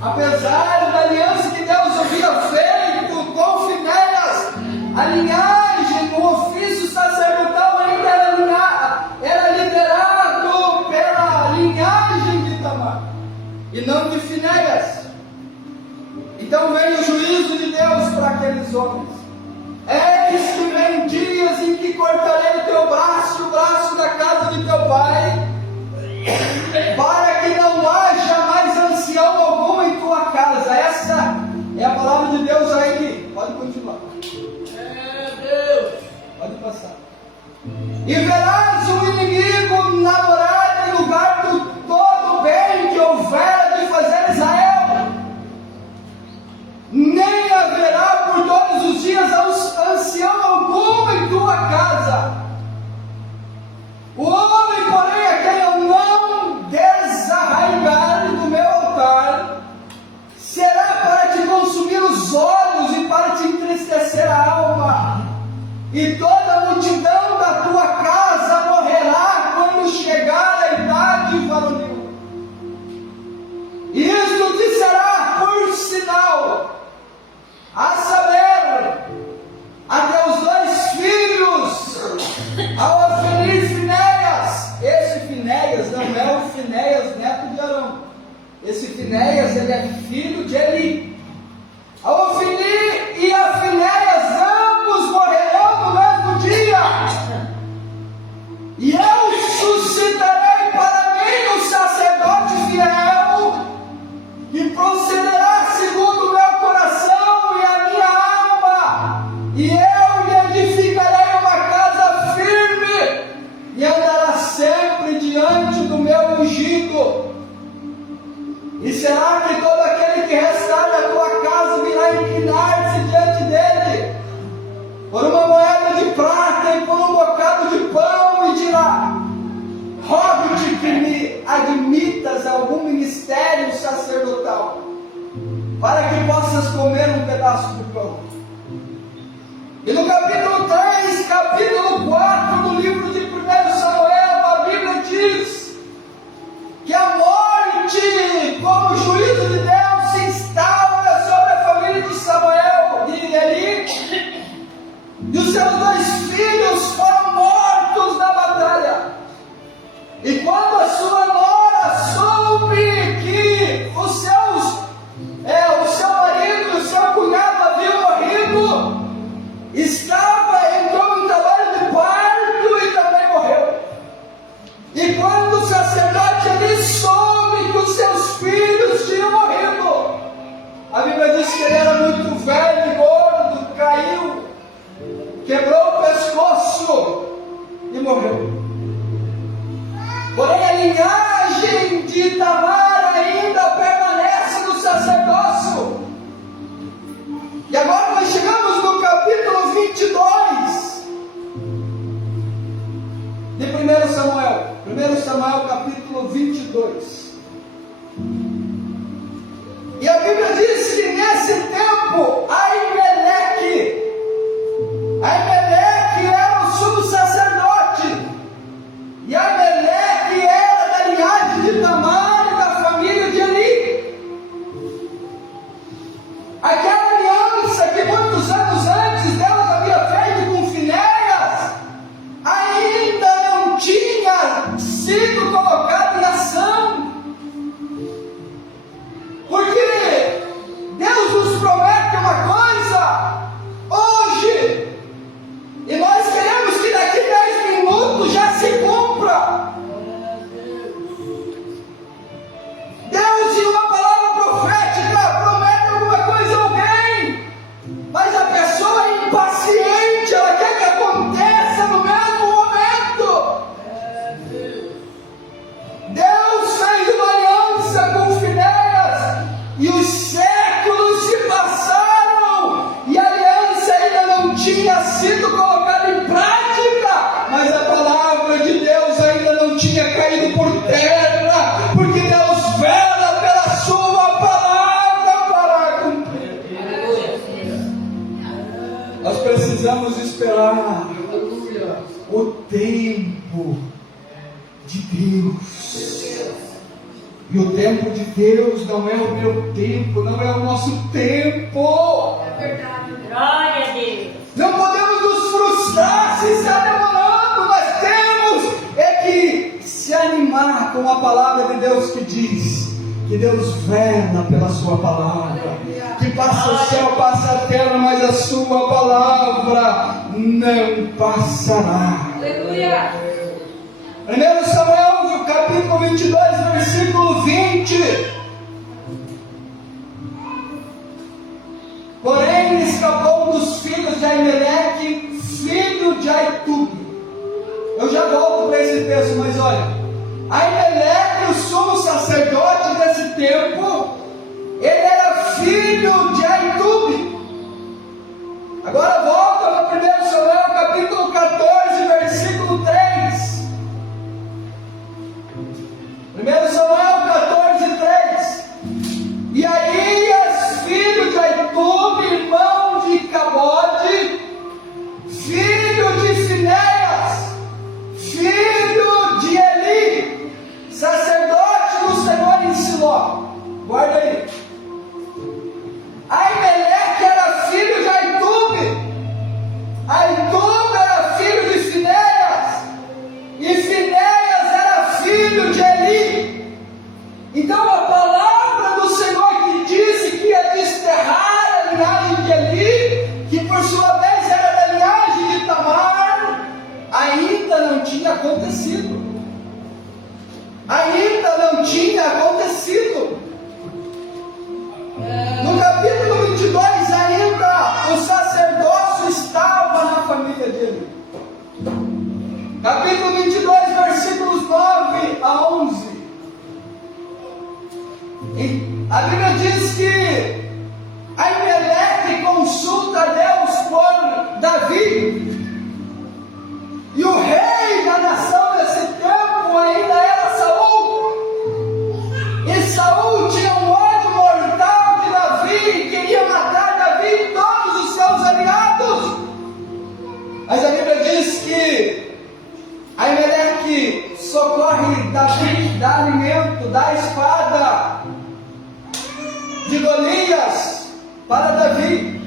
apesar da aliança que Deus havia feito com Finéias, a linhagem, o ofício sacerdotal ainda era liderado pela linhagem de Itamar e não de Finéias. Então veio o juízo de Deus para aqueles homens. Eis que vem dias em que cortarei o teu braço e o braço da casa de teu pai, para que não haja mais ancião algum em tua casa. Essa é a palavra de Deus aí. Pode continuar. Pode passar. E verás o inimigo namorar em lugar do todo bem que houver de fazer Israel. Nem haverá por todos os dias ancião algum em tua casa. O homem, porém, a quem eu não desarraigar do meu altar, será para te consumir os olhos e para te entristecer a alma. E toda a multidão da tua casa morrerá quando chegar a idade varonil. Isto te será por sinal, a saber, a teus dois filhos, ao Ofni e Finéias. Esse Finéias não é o Finéias neto de Arão. Esse Finéias, ele é filho de Eli. A Ofni e a Finéias, ambos morrerão no mesmo dia. E eu suscitarei para mim um sacerdote fiel, que procederá segundo o meu coração e a minha alma. E eu lhe edificarei uma casa firme, e andará sempre diante do meu ungido. E será que todo aquele que restar da tua casa virá inclinar-se diante dele, por uma moeda de prata e por um bocado de pão, e dirá: rogo-te que me admitas a algum ministério sacerdotal, para que possas comer um pedaço de pão. E no capítulo 3, capítulo 4 do livro de 1 Samuel, a Bíblia diz que a morte, como juízo de Deus, se instaura sobre a família de Samuel, de Eli, e os seus dois filhos foram mortos na batalha. E quando a sua nora soube que o seu marido e o seu cunhado haviam morrido, entrou em trabalho de parto, esperar o tempo de Deus. E o tempo de Deus não é o meu tempo, não é o nosso tempo. Glória a Deus. Não podemos nos frustrar se está demorando. Nós temos que se animar com a palavra de Deus que diz que Deus vela pela sua palavra, que passa o céu, passa a terra, mas a sua palavra não passará. Aleluia. 1 Samuel, capítulo 22, versículo 20. Porém, escapou um dos filhos de Aimeleque, filho de Aitube. Eu já volto para esse texto, mas olha, Aimeleque, o sumo sacerdote desse tempo, ele era filho de Aitube. Agora volta para 1 Samuel, capítulo 14, versículo 3. 1 Samuel 14, 3. E Aías, filho de Aitube, irmão de Cabode, filho de Finéias, filho de Eli, sacerdote do Senhor em Siló. Guarda aí. Aimeleque era filho de Aitube, Aitube era filho de Finéias, e Finéias era filho de Eli. Então a palavra do Senhor que disse que ia desterrar a linhagem de Eli, que por sua vez era da linhagem de Tamar, ainda não tinha acontecido. Ainda não tinha acontecido. No capítulo 22 ainda o sacerdócio estava na família dele. Capítulo 22, versículos 9 a 11. E a Bíblia diz que Aimeleque consulta a Deus por Davi. E o rei da nação desse tempo ainda era Saul. E Saul tinha um ódio mortal de Davi e queria matar Davi e todos os seus aliados. Mas a Bíblia diz que Aimeleque socorre Davi, dá alimento, dá espada de Golias para Davi.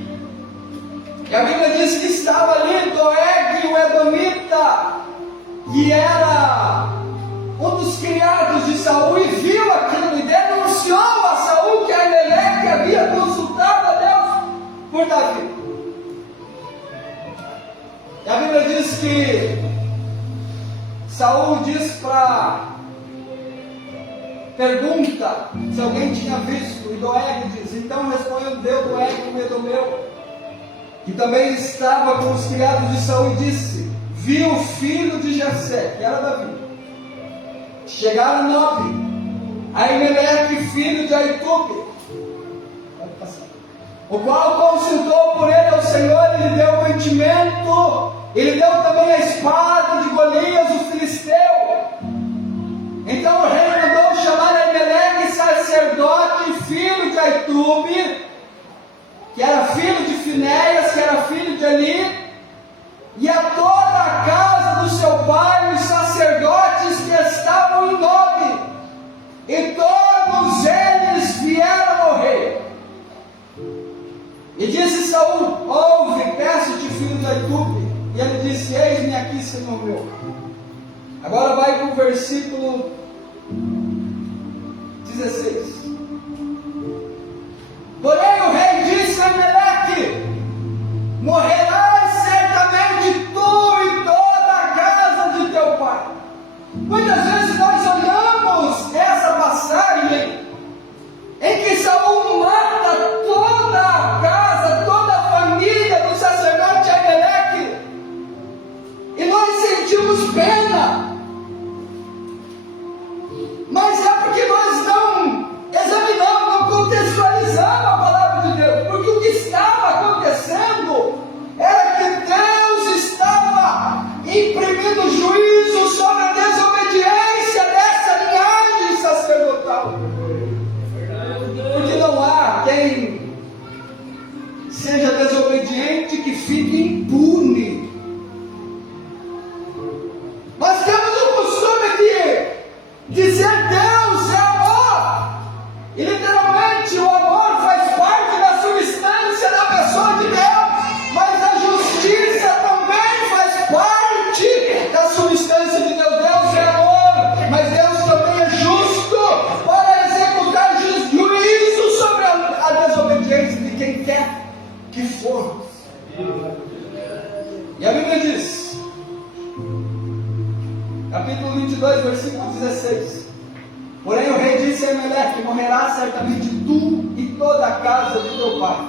E a Bíblia diz que estava ali Doeg, o Edomita, que era um dos criados de Saul, e viu aquilo e denunciou a Saul que Aimeleque havia consultado a Deus por Davi. E a Bíblia diz que Saul diz pergunta se alguém tinha visto, e Doeg diz, então respondeu Doeg, o Edomeu, que também estava com os criados de Saul, e disse, vi o filho de Jessé, que era Davi. Chegaram 9, Aimeleque, filho de Aitube, o qual consultou por ele ao Senhor, e lhe deu o mantimento, ele deu também a espada de Golias, o filisteu. Então o rei mandou chamar Aimeleque, sacerdote, filho de Aitube, que era filho de Finéias, que era filho de Eli, e a toda a casa do seu pai, os sacerdotes que estavam em Nob, e todos eles vieram ao rei. E disse Saul, ouve, peço-te, filho de Aitube. E ele disse, eis-me aqui, Senhor meu. Agora vai para o versículo 16. Porém o rei disse a Aimeleque, morrerás certamente tu e toda a casa de teu pai. Muitas vezes nós olhamos essa passagem em que Saul mata toda a casa, toda a família do sacerdote Aimeleque, e nós sentimos pena. Mas é porque nós não examinamos, não contextualizamos a palavra de Deus. Porque o que estava acontecendo era que Deus estava imprimindo juízo sobre a desobediência dessa linhagem sacerdotal. Porque não há quem seja desobediente que fique impune Amaleque, morrerá certamente tu e toda a casa do teu pai.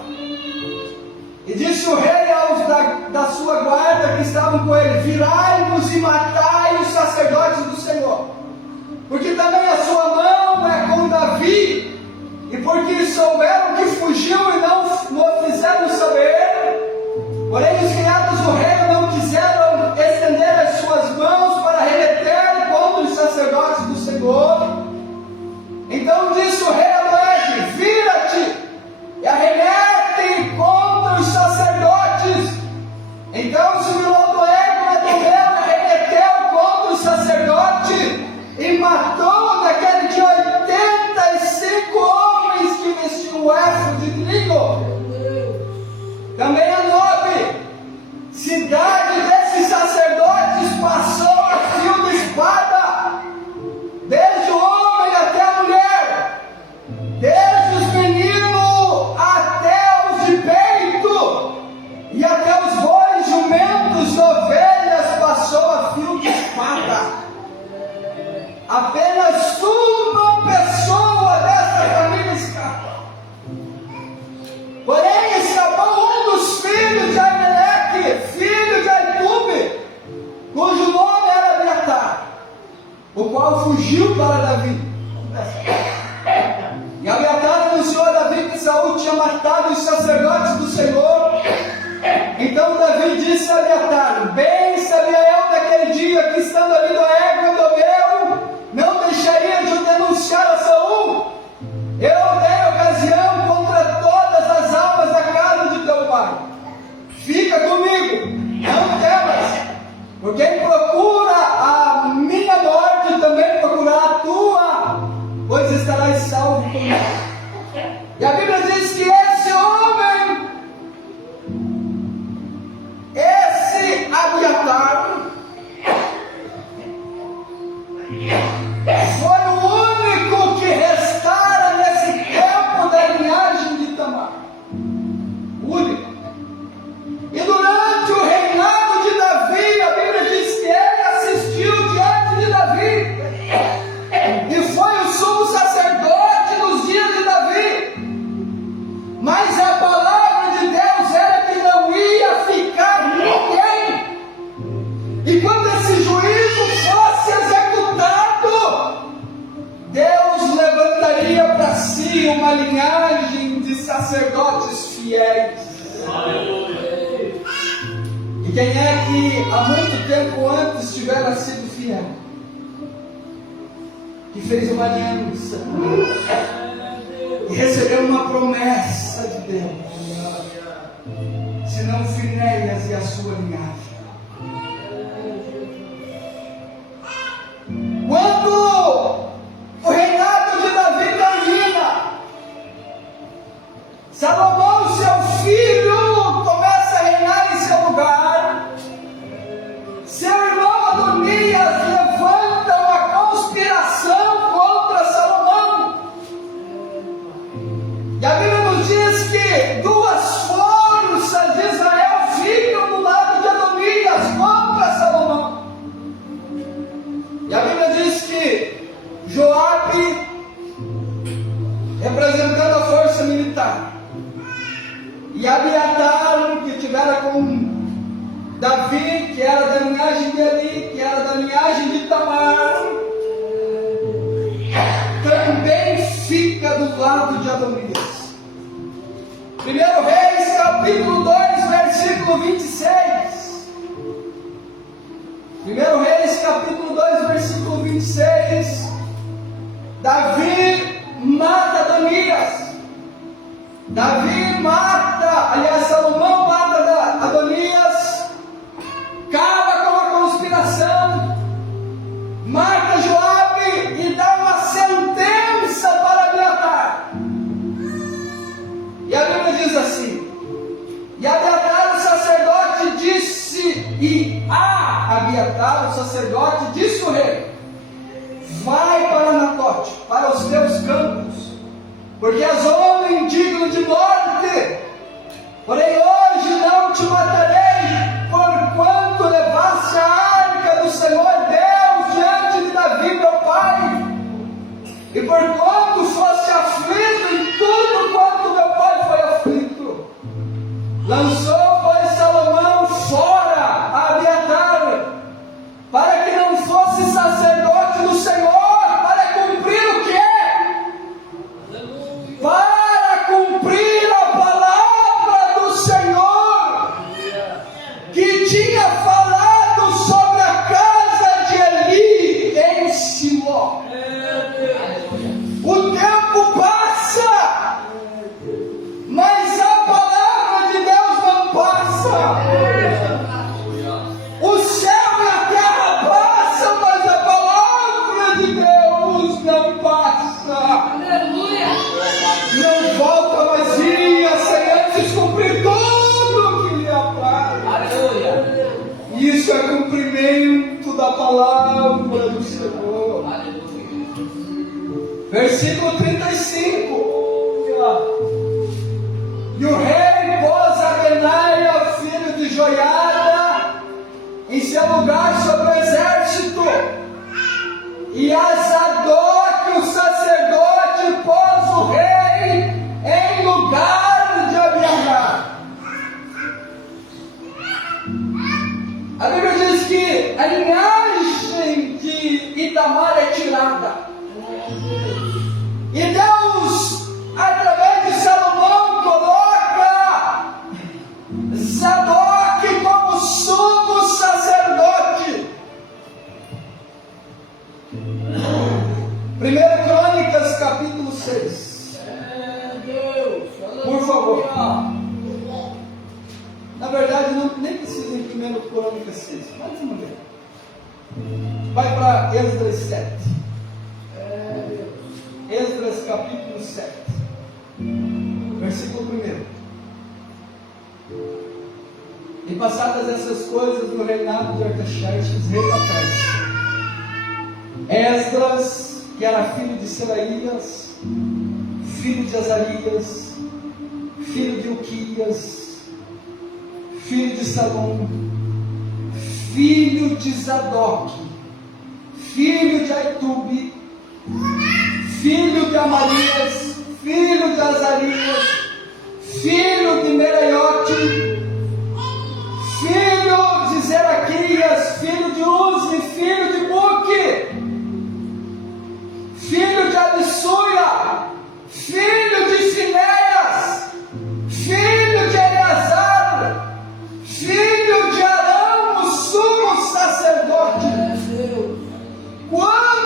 E disse o rei aos da sua guarda que estavam com ele: virai-vos e matai os sacerdotes do Senhor, porque também a sua mão é com Davi, e porque souberam que fugiu e não o fizeram saber. Porém os criados do rei não quiseram estender as suas mãos para remeter contra os sacerdotes do Senhor. Então disse o rei a Amaleque: vira-te e arremete contra os sacerdotes. Então se virou do Égula, arremeteu contra o sacerdote e matou naquele dia 85 homens que vestiam o éfode de trigo. Também a Nobe, cidade desses sacerdotes, passou a fio de espada, desde o homem até a mulher, desde os meninos até os de peito, e até os bois, jumentos e ovelhas passou a fio de espada. Apenas uma pessoa dessa família escapa. Porém escapou um dos filhos de Amaleque, filho de Aitube, cujo nome era Abiatar, o qual fugiu para Davi. E Abiatar anunciou a Davi que Saul tinha matado os sacerdotes do Senhor. Então Davi disse a Abiatar: bem sabia eu naquele dia que, estando ali do Égua do meu, não deixaria de o denunciar a Saul. Eu dei ocasião contra todas as almas da casa de teu pai. Fica comigo, não temas, porque quem procura a minha morte também procurará a tua, pois estarás salvo comigo. E a Bíblia diz que esse homem, esse Abiatar, foi o único que restara nesse tempo da linhagem de Tamar. O único. E durante o reinado de Davi, a Bíblia diz que ele assistiu diante de Davi. E foi o sumo sacerdote nos dias de Davi. Mas a palavra de Deus era que não ia ficar ninguém. E quando esse juízo fosse executado, Deus levantaria para si uma linhagem de sacerdotes fiéis. E quem é que há muito tempo antes tivera sido fiel? Que fez uma aliança e recebeu uma promessa de Deus, senão Finéias e a sua linhagem. Quando o reinado de Davi termina, Salomão, seu filho, começa a reinar em seu lugar. Seu irmão Adonias levanta uma conspiração contra Salomão. E a Bíblia nos diz que duas forças de Israel ficam do lado de Adonias contra Salomão. E a Bíblia diz que Joabe, representando a força militar, e Abiatar, que tivera com Davi, que era da linhagem de Eli, que era da linhagem de Tamar, também fica do lado de Adonias. 1 Reis, capítulo 2, versículo 26. 1 Reis, capítulo 2, versículo 26. Davi mata Adonias. Salomão mata Adonias, acaba com a conspiração, mata Joabe e dá uma sentença para Abiatar. E a Bíblia diz assim: e Abiatar o sacerdote disse, Abiatar o sacerdote disse o rei: vai para Natote, para os teus campos, porque és homem digno de morte. Porém hoje não te matarei, porquanto levaste a arca do Senhor Deus diante de Davi meu pai, e porquanto foste capítulo 35. E o rei pôs a Benaia, filho de Joiada, em seu lugar sobre o exército. E a Zadok, o sacerdote, pôs o rei em lugar de Abiatar. A Bíblia diz que a linhagem de Itamar é tirada. E Deus, através de Salomão, coloca Zadok como sumo sacerdote. 1 Crônicas, capítulo 6. Por favor. Na verdade, nem precisa em 1 Crônicas 6. Mas vamos ver. Vai para Esdras 7. Esdras, capítulo 7. Versículo 1. E passadas essas coisas no reinado de Artaxerxes, rei da Pérsia, Esdras, que era filho de Seraías, filho de Azarias, filho de Uquias, filho de Salom, filho de Zadok, filho de Aitube, filho de Amarias, filho de Azarias, filho de Meraiote, filho de Zeraquias, filho de Uzi, filho de Buque, filho de Abissuia, filho de Finéias, filho de Eleazar, filho de Arão, o sumo sacerdote. Quando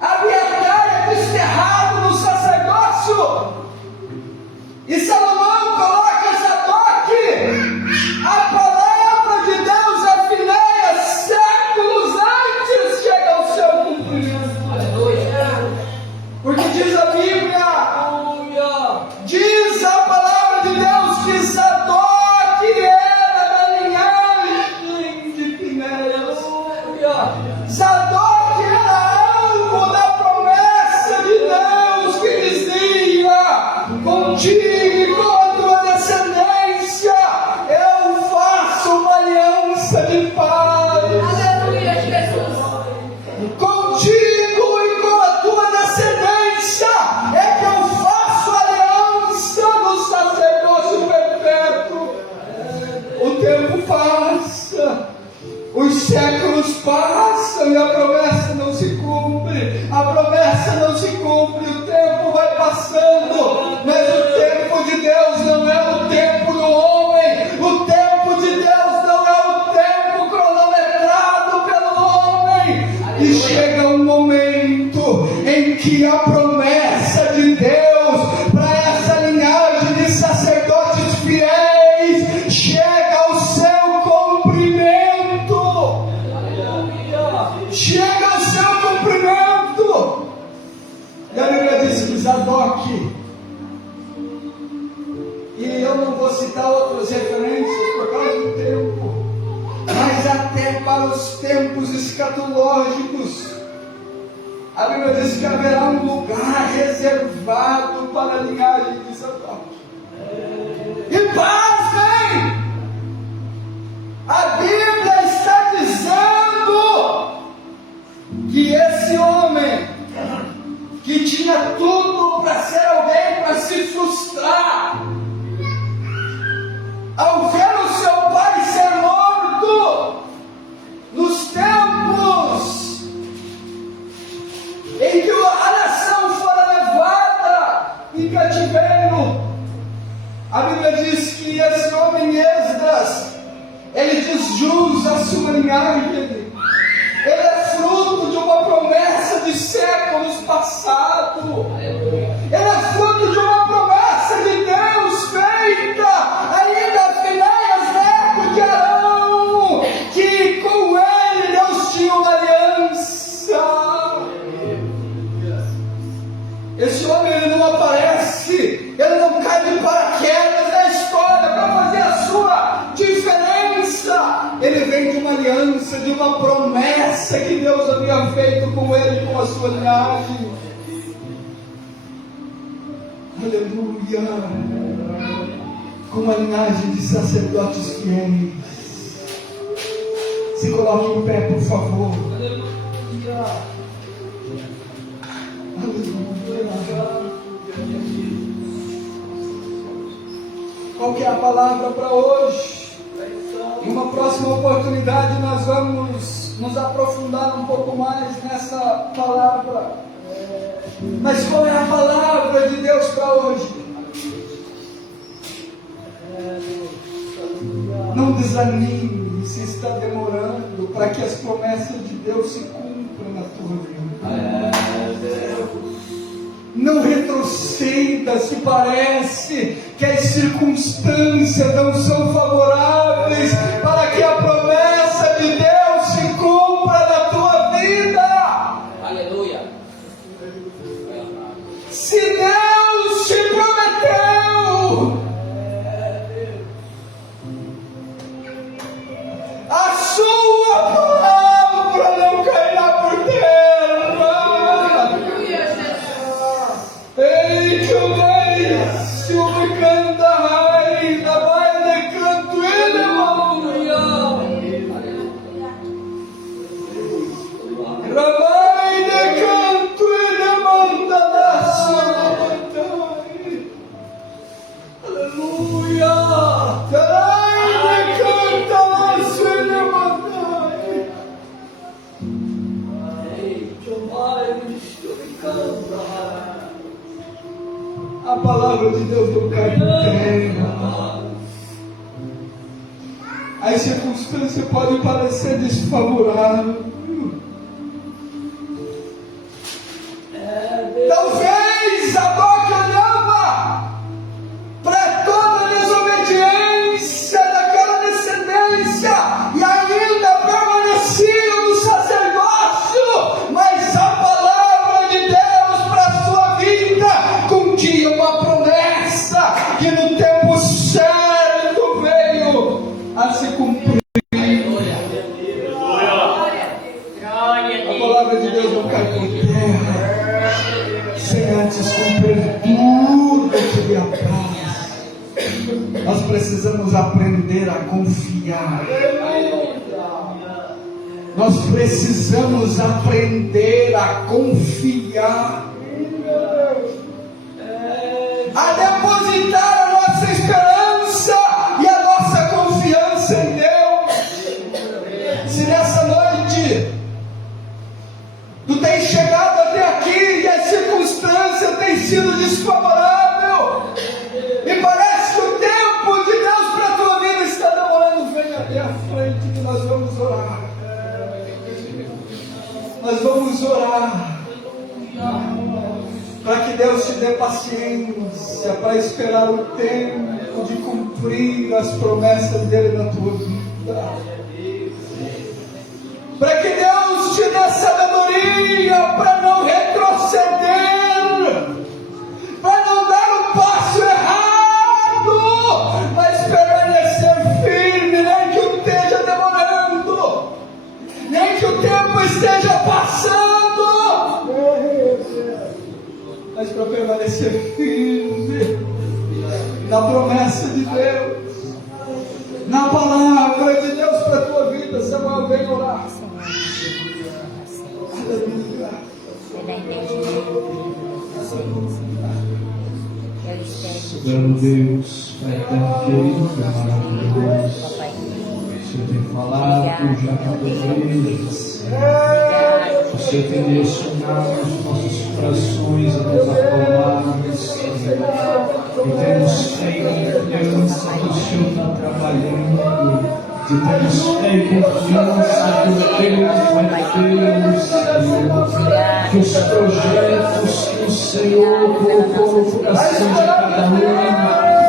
Abiatar é desterrado no sacerdócio e Salomão coloca Zadok, a palavra de Deus a Finéias séculos antes chega ao seu cumprimento. Porque diz a Bíblia, diz a palavra de Deus que Zadok era da linhagem de Finéias. Zadok era alvo da promessa de Deus que dizia: contigo e com a tua descendência eu faço uma aliança de paz. Aleluia, Jesus. Contigo e com a tua descendência é que eu faço aliança no sacerdócio perpétuo. O tempo passa, os séculos passam e a promessa não se cumpre. A promessa não se cumpre, o tempo vai passando, mas o tempo de Deus não é o tempo do homem. O tempo de Deus não é o tempo cronometrado pelo homem. E chega um momento em que a promessa de Deus para essa linhagem de sacerdotes fiéis chega ao seu cumprimento. Chega ao seu cumprimento. E a Bíblia diz que Zadok, e eu não vou citar outras referências por causa do tempo, mas até para os tempos escatológicos, a Bíblia diz que haverá um lugar reservado para a linhagem de Zadok. E pasmem! A Bíblia está dizendo que esse homem, que tinha tudo para ser alguém para se frustrar, ao ver o seu pai ser morto, nos tempos em que a nação fora levada em cativeiro, a Bíblia diz que esse homem Esdras, ele diz jus à sua linhagem. Ele é fruto de uma promessa de séculos passados. Ele é fruto de uma promessa de Deus feita ainda a Finéias, neto de Arão, que com ele Deus tinha uma aliança. Esse homem, ele não aparece, ele não cai de paraquedas na história para fazer a sua diferença. Ele vem de uma aliança, de uma promessa que Deus havia feito com ele, com sua linhagem. Aleluia. Com uma linhagem de sacerdotes fiéis. Se coloque em pé, por favor. Aleluia. Qual que é a palavra para hoje? Em uma próxima oportunidade nós vamos nos aprofundar um pouco mais nessa palavra. Mas qual é a palavra de Deus para hoje? Não desanime se está demorando, para que as promessas de Deus se cumpram na tua vida. Não retroceda se parece que as circunstâncias não são favoráveis para que a promessa de Deus se cumpra na tua vida. Aleluia. Se Deus te prometeu, a sua palavra não cairá por terra. Ei, que o Deus, se o canta raiz, da vai de canto ele, aleluia. Rabai de canto ele manda da sua vontade. Aleluia. Tarai de canta da sua vontade. Ei, que o mais canta. A palavra de Deus não cai por terra. As circunstâncias podem parecer desfavoráveis. Talvez a boca olhava para toda a desobediência daquela descendência e ainda permanecia no sacerdócio, mas a palavra de Deus para a sua vida continha uma promessa que no tempo certo veio a se cumprir. A palavra de Deus não cai por terra sem antes cumprir tudo que lhe apraz. Nós precisamos aprender a confiar. Nós precisamos aprender a confiar. A depositar a nossa esperança e a nossa confiança em Deus. Se nessa noite tu tens chegado até aqui e as circunstâncias têm sido desfavorável e parece que o tempo de Deus para a tua vida está demorando, vem até a frente que nós vamos orar. Nós vamos orar para que Deus te dê paciência para esperar o tempo de cumprir as promessas dele na tua vida. Para que Deus te dê sabedoria para não retroceder, para não dar um passo errado, mas permanecer firme, nem que o esteja demorando, nem que o tempo esteja passando, mas para permanecer firme na promessa de Deus, na palavra de Deus para a tua vida. Samuel, vem orar. Aleluia. Soberano Deus, Pai eterno querido, maravilhoso. O Senhor tem falado já cada vez. O Senhor tem direcionado os nossos corações a nos acalmarmos. E temos fé e confiança que o Senhor está trabalhando. E temos fé e confiança que o Deus vai ter, que os projetos que o Senhor colocou no coração de cada um,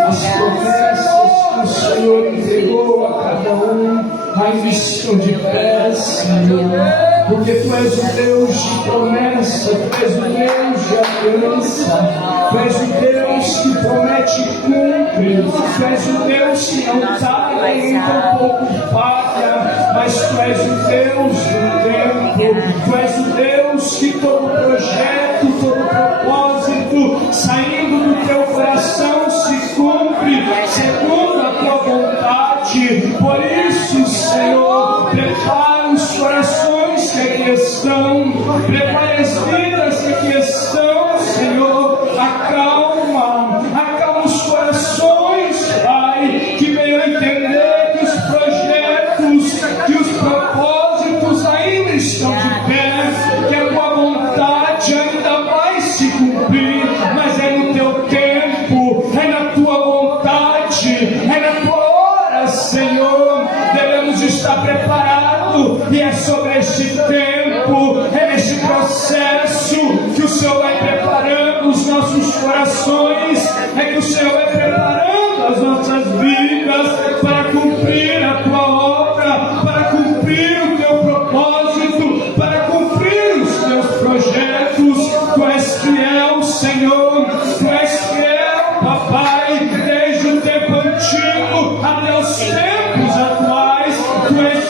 as promessas que o Senhor entregou a cada um, ainda estão de pé, Senhor. Porque Tu és o Deus de promessa, Tu és o Deus de aliança, Tu és o Deus que promete e cumpre, Tu és o Deus que não tarda e nem tampouco falha, mas Tu és o Deus do tempo, Tu és o Deus que todo o Senhor vai preparando os nossos corações, é que o Senhor vai preparando as nossas vidas para cumprir a tua obra, para cumprir o teu propósito, para cumprir os teus projetos. Tu és fiel, Senhor, tu és fiel, papai, desde o tempo antigo até os tempos atuais. Tu és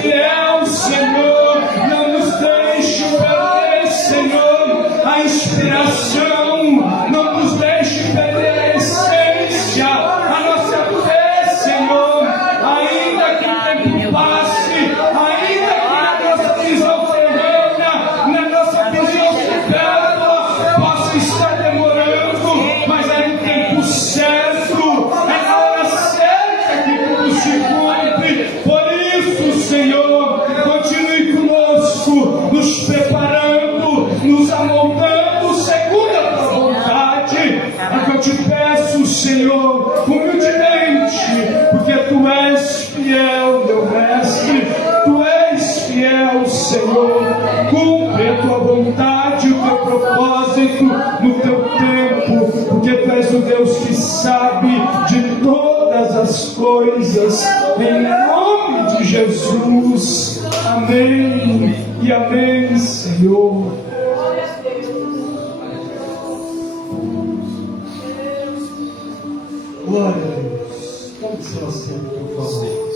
fiel, Senhor. Não nos deixe perder, Senhor, a inspiração. Não nos deixe perder a essência, a nossa fé, Senhor. Ainda que o tempo passe, ainda que na nossa visão terrena, na nossa visão supérflua, possa estar demorando, mas é no tempo certo, é na hora certa que tudo se cumpre. Por isso, Senhor, continue conosco, nos preparando, nos amoldando segundo a tua vontade. É que eu te peço, Senhor, humildemente, porque tu és fiel, meu mestre, tu és fiel, Senhor. Cumpre a tua vontade, o teu propósito no teu tempo, porque tu és o Deus que sabe de todas as coisas. Em nome de Jesus. Amém e amém, Senhor. Glória a Deus. Pode ser assento, por favor.